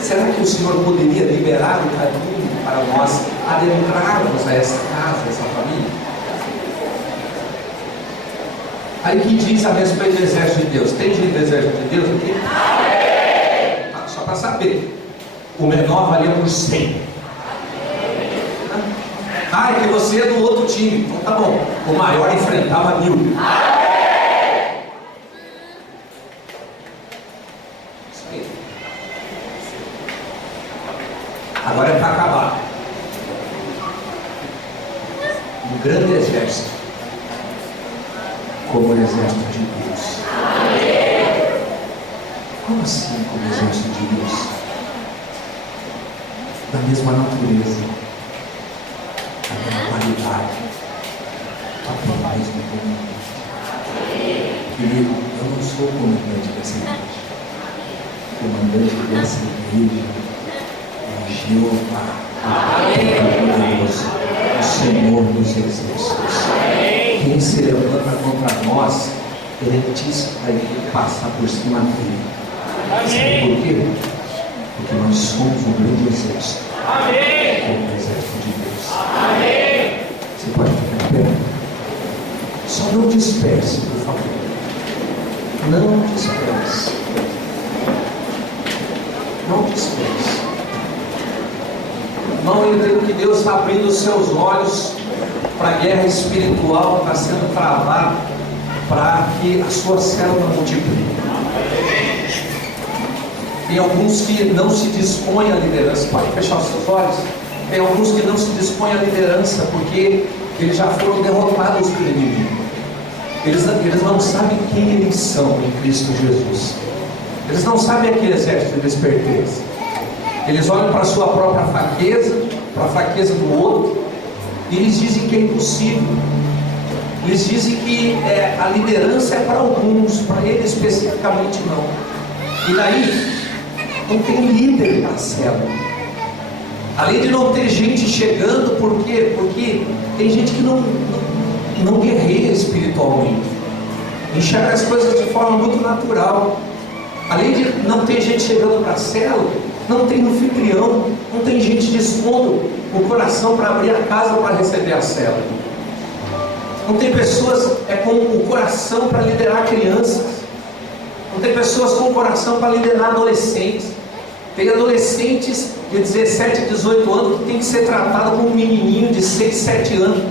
será que o Senhor poderia liberar o caminho para nós adentrarmos a essa casa, essa família? Aí o que diz a respeito do exército de Deus? Tem gente do exército de Deus aqui? Ah, só para saber, o menor valia por 100. Ah, é que você é do outro time. Então tá bom, o maior enfrentava 1000. Isso aí. Agora é para acabar. Um grande exército, como o exército de Deus. Como assim, como o exército de Deus? Da mesma natureza, da mesma qualidade, até mais do comandante. Querido, eu não sou o comandante dessa igreja. comandante dessa igreja é Jeová, o Senhor dos Exércitos. Quem se levanta contra nós, antes vai passar por cima dele. Sabe por quê? Porque nós somos um grande exército. O exército de Deus. Você pode ficar em pé? Só não disperse, por favor. Não disperse. Não disperse. Irmão, eu entendo que Deus está abrindo os seus olhos para a guerra espiritual que está sendo travada, para que a sua célula multiplique. Tem alguns que não se dispõem à liderança. Pode fechar os seus olhos? Tem alguns que não se dispõem à liderança porque eles já foram derrotados pelo inimigo. Eles não sabem quem eles são em Cristo Jesus. Eles não sabem a que exército eles pertencem. Eles olham para a sua própria fraqueza, para a fraqueza do outro, e eles dizem que é impossível. Eles dizem que a liderança é para alguns, para ele especificamente não. E daí não tem líder para a célula. Além de não ter gente chegando, por quê? Porque tem gente que não guerreia espiritualmente, enxerga as coisas de forma muito natural. Além de não ter gente chegando para a célula, não tem anfitrião, não tem gente dispondo o coração para abrir a casa para receber a célula. Não tem pessoas com o coração para liderar crianças. Não tem pessoas com o coração para liderar adolescentes. Tem adolescentes de 17, 18 anos que tem que ser tratado como um menininho de 6, 7 anos.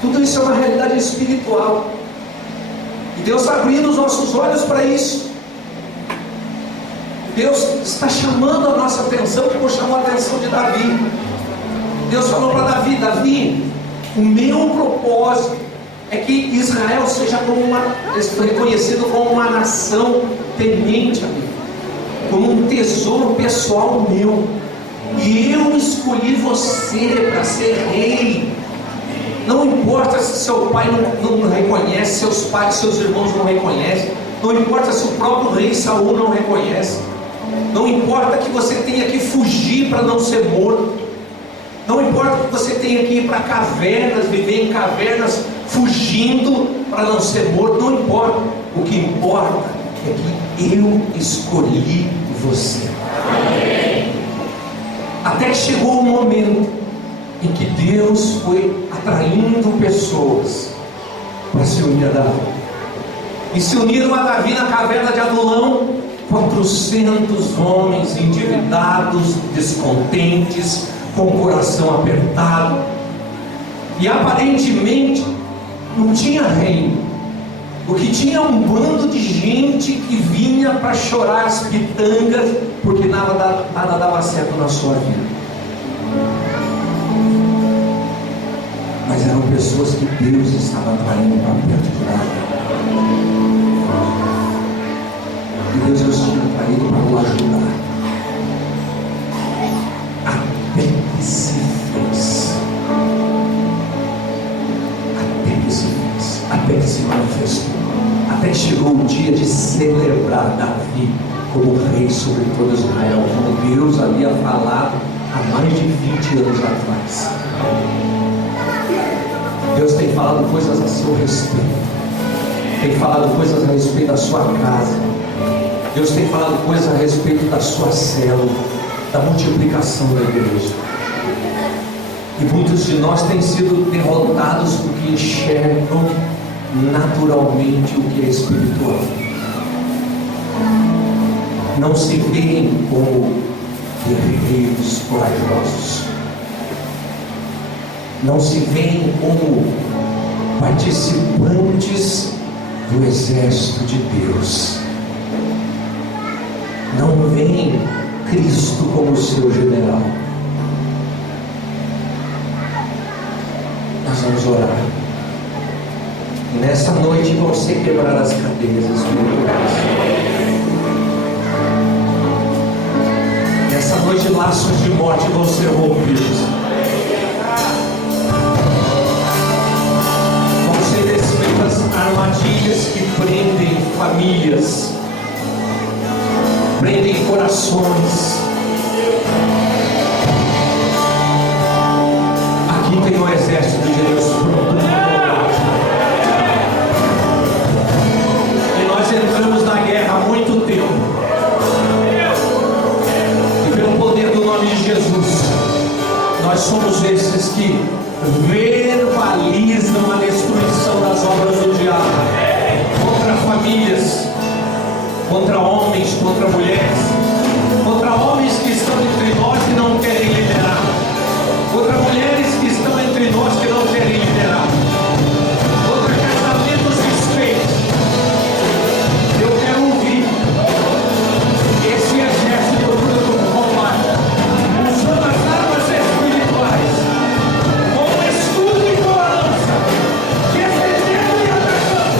Tudo isso é uma realidade espiritual. E Deus está abrindo os nossos olhos para isso. Deus está chamando a nossa atenção, como chamou a atenção de Davi. Deus falou para Davi: Davi, o meu propósito é que Israel seja reconhecido como uma nação temente a mim, como um tesouro pessoal meu. E eu escolhi você para ser rei. Não importa se seu pai não reconhece, seus pais, seus irmãos não reconhecem. Não importa se o próprio rei Saul não reconhece. Não importa que você tenha que fugir para não ser morto. Não importa que você tenha que ir para cavernas, viver em cavernas, fugindo para não ser morto. Não importa. O que importa é que eu escolhi você. Até que chegou o momento em que Deus foi atraindo pessoas para se unir a Davi. E se uniram a Davi na caverna de Adulão 400 homens endividados, descontentes, com o coração apertado. E aparentemente não tinha reino. O que tinha um bando de gente que vinha para chorar as pitangas, porque nada dava certo na sua vida. Mas eram pessoas que Deus estava atraindo para perto de Davi. E Deus os tinha atraído para o ajudar. Até que se fez. Até que se manifestou. Até que chegou o dia de celebrar Davi como rei sobre todo Israel, como Deus havia falado há mais de 20 anos atrás. Deus tem falado coisas a seu respeito. Tem falado coisas a respeito da sua casa. Deus tem falado coisas a respeito da sua célula, da multiplicação da igreja. E muitos de nós têm sido derrotados porque enxergam naturalmente o que é espiritual. Não se veem como guerreiros corajosos. Não se veem como participantes do exército de Deus. Não veem Cristo como seu general. Nós vamos orar. E nessa noite vão ser quebradas as cadeias espirituais. Nessa noite laços de morte vão ser rompidos. Vão ser desfeitas armadilhas que prendem famílias. prendem corações. Aqui tem o exército de Deus pronto. E nós entramos na guerra há muito tempo. E pelo poder do nome de Jesus, nós somos esses que verbalizam a destruição das obras do diabo contra famílias, contra homens, contra mulheres, contra homens que estão entre nós e não querem liderar, contra mulheres que estão entre nós que não querem liderar, contra casamentos desfeitos. Eu quero ouvir esse exército do combate, usando as armas espirituais, com escudo e com a lança, defendendo e atacando.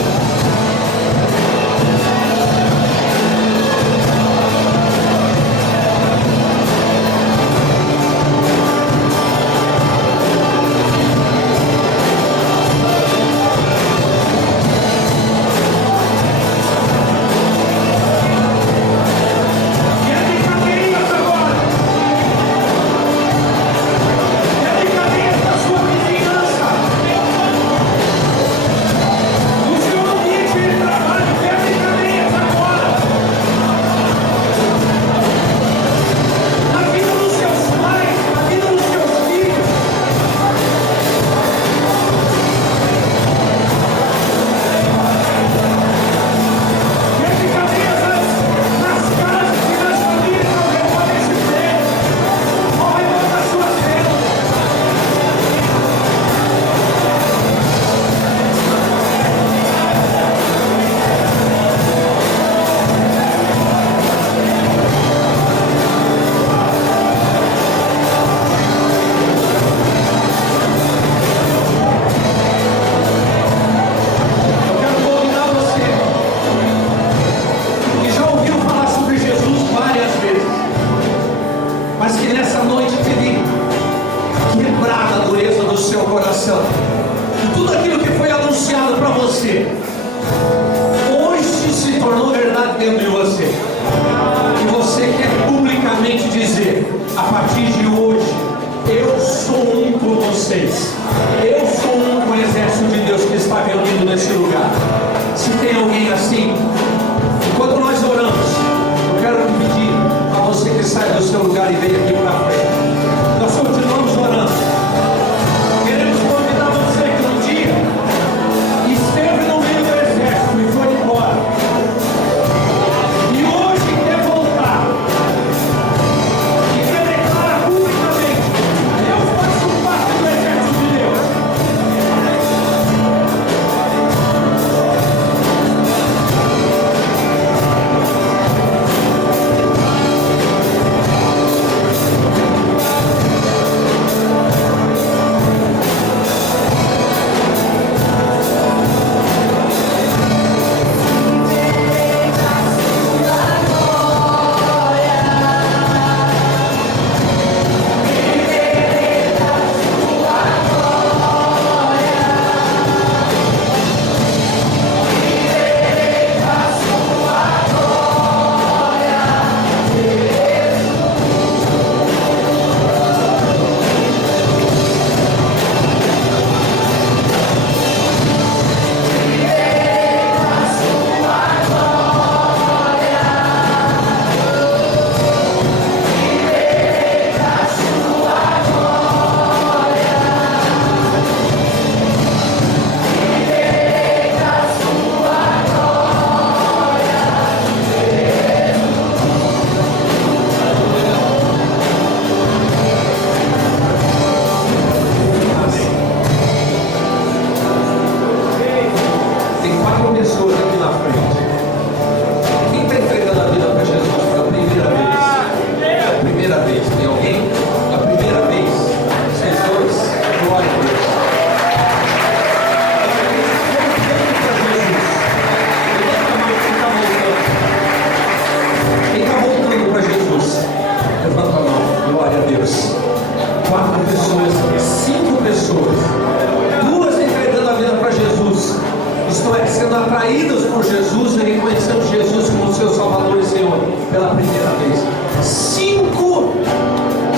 pela primeira vez. 5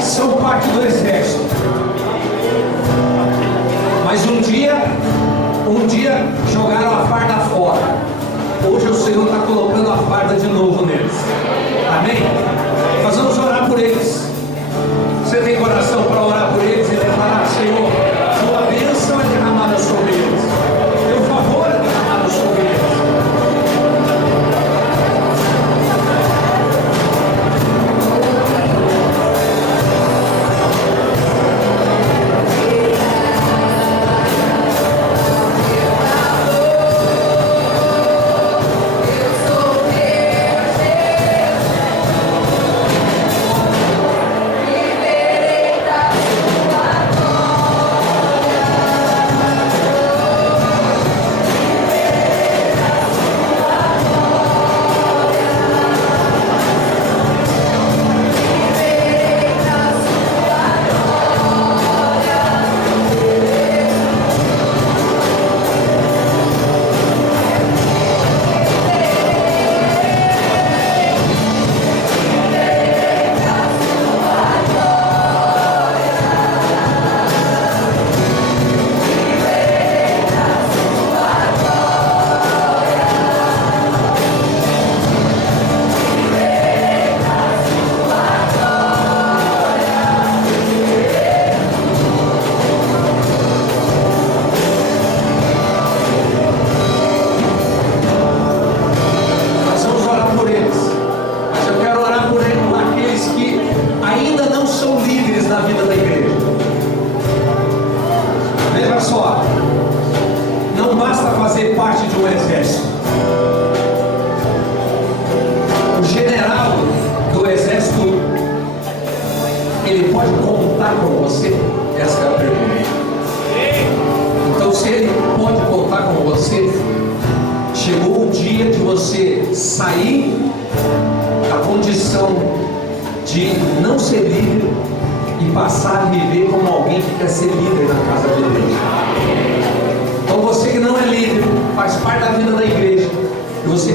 são parte do exército. Mas um dia jogaram a farda fora. Hoje o Senhor está colocando a farda de novo neles. Amém? Nós vamos orar por eles. Você tem coração para orar por eles e declarar: Senhor, tua bênção é derramada sobre eles, teu favor é derramado sobre eles. Você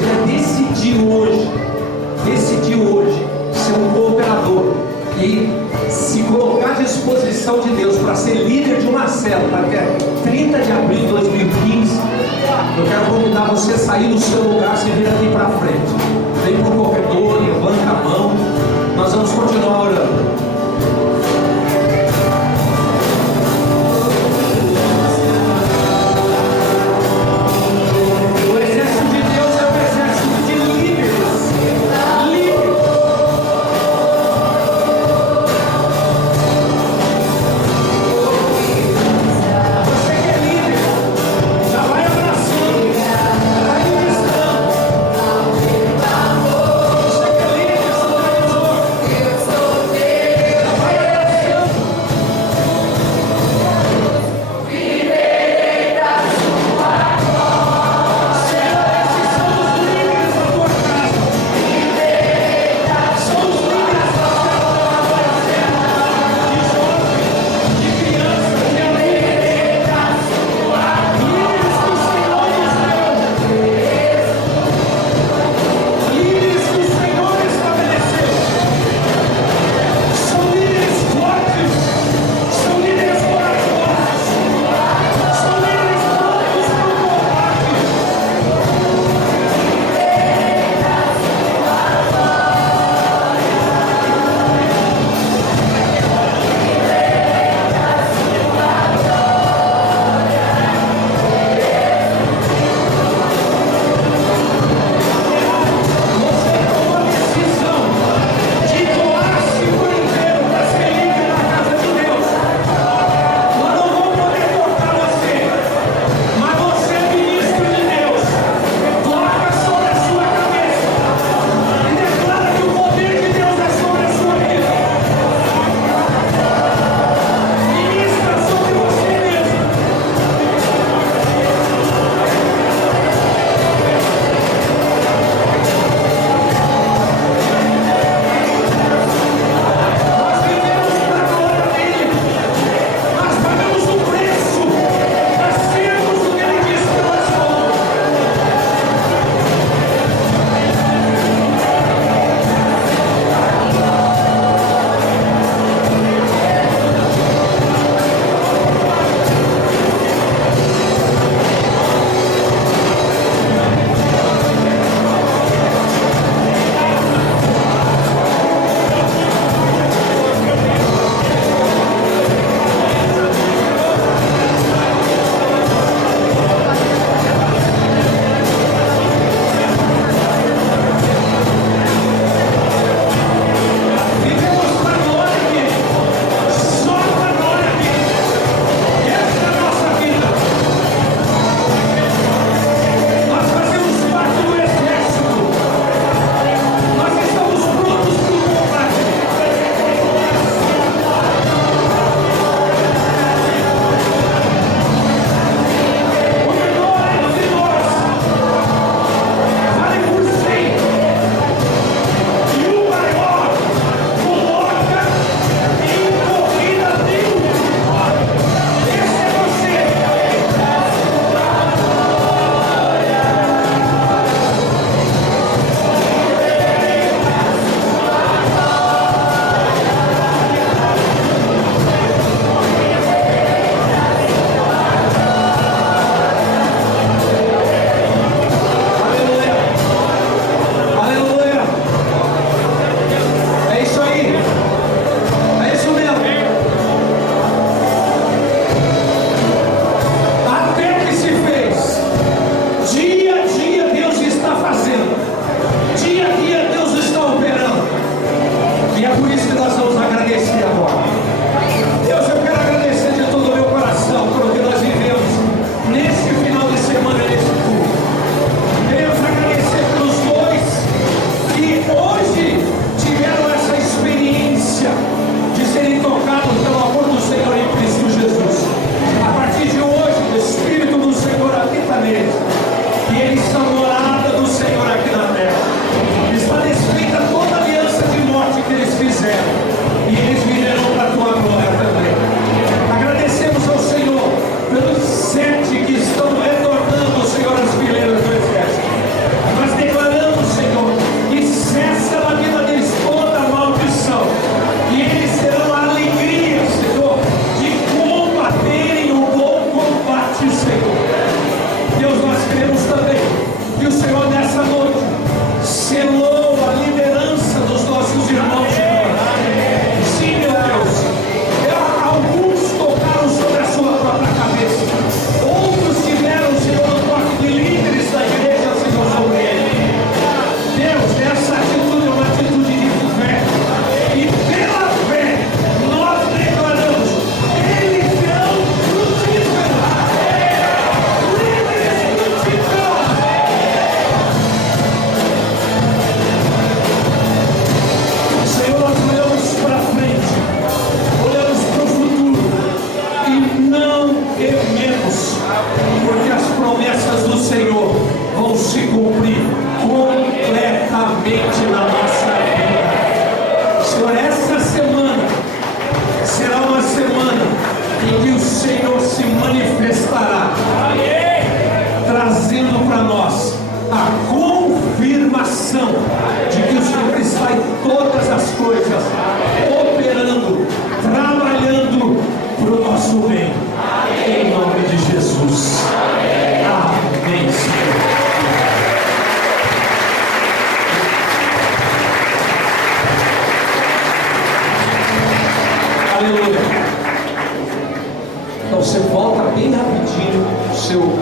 bem rapidinho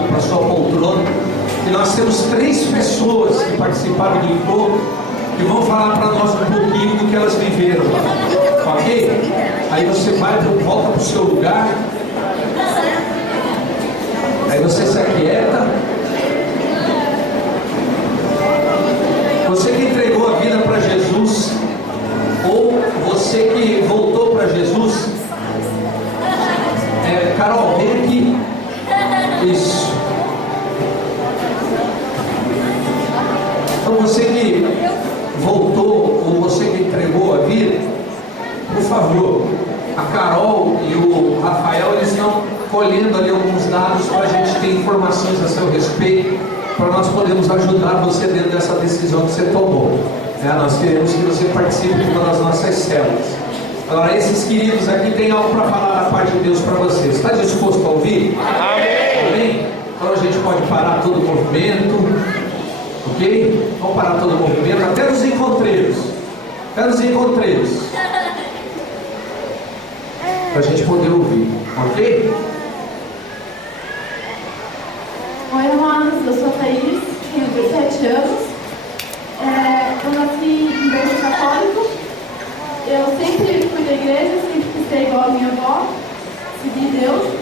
para a sua poltrona. E nós temos 3 pessoas que participaram do encontro que vão falar para nós um pouquinho do que elas viveram. Ok? Aí você volta para o seu lugar. Aí você se aquieta. Você que entregou a vida para Jesus, ou você que voltou para Jesus, Carol, vem aqui. Isso. Então você que voltou, ou você que entregou a vida, por favor, a Carol e o Rafael, eles estão colhendo ali alguns dados para a gente ter informações a seu respeito, para nós podermos ajudar você dentro dessa decisão que você tomou. Nós queremos que você participe de uma das nossas células. Agora, esses queridos aqui têm algo para falar da parte de Deus para você. Está disposto a ouvir? Amém! Amém? Então a gente pode parar todo o movimento, ok? Vamos parar todo o movimento, até nos encontreiros. Até nos encontreiros. Para a gente poder ouvir, ok? Oi, irmãos, eu sou a Thaís, tenho 17 anos. Eu nasci em berço católico. Eu sempre fui da igreja, sempre quis ser igual a minha avó, seguir Deus,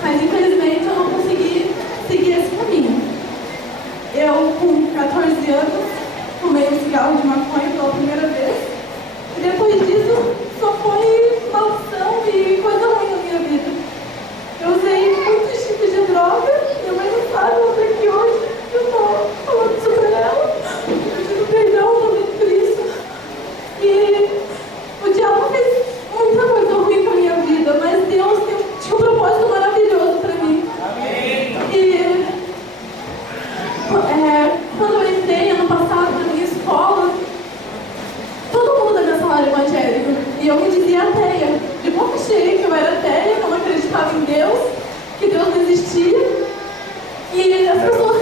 mas infelizmente eu não consegui seguir esse caminho. Eu, com 14 anos, fumei um cigarro de maconha pela primeira vez, e depois disso só foi maldição e coisa ruim na minha vida. Eu usei muitos tipos de droga, minha mãe não sabe, eu tô aqui hoje, eu tô falando sobre ela, pedindo perdão por isso. E o diabo fez muita coisa ruim com a minha vida, mas Deus tinha um propósito maravilhoso para mim. Amém. E quando eu entrei ano passado na minha escola, todo mundo da minha sala era evangélico, e eu me dizia ateia, de boca cheia que eu era ateia, que eu não acreditava em Deus, que Deus não existia, e as pessoas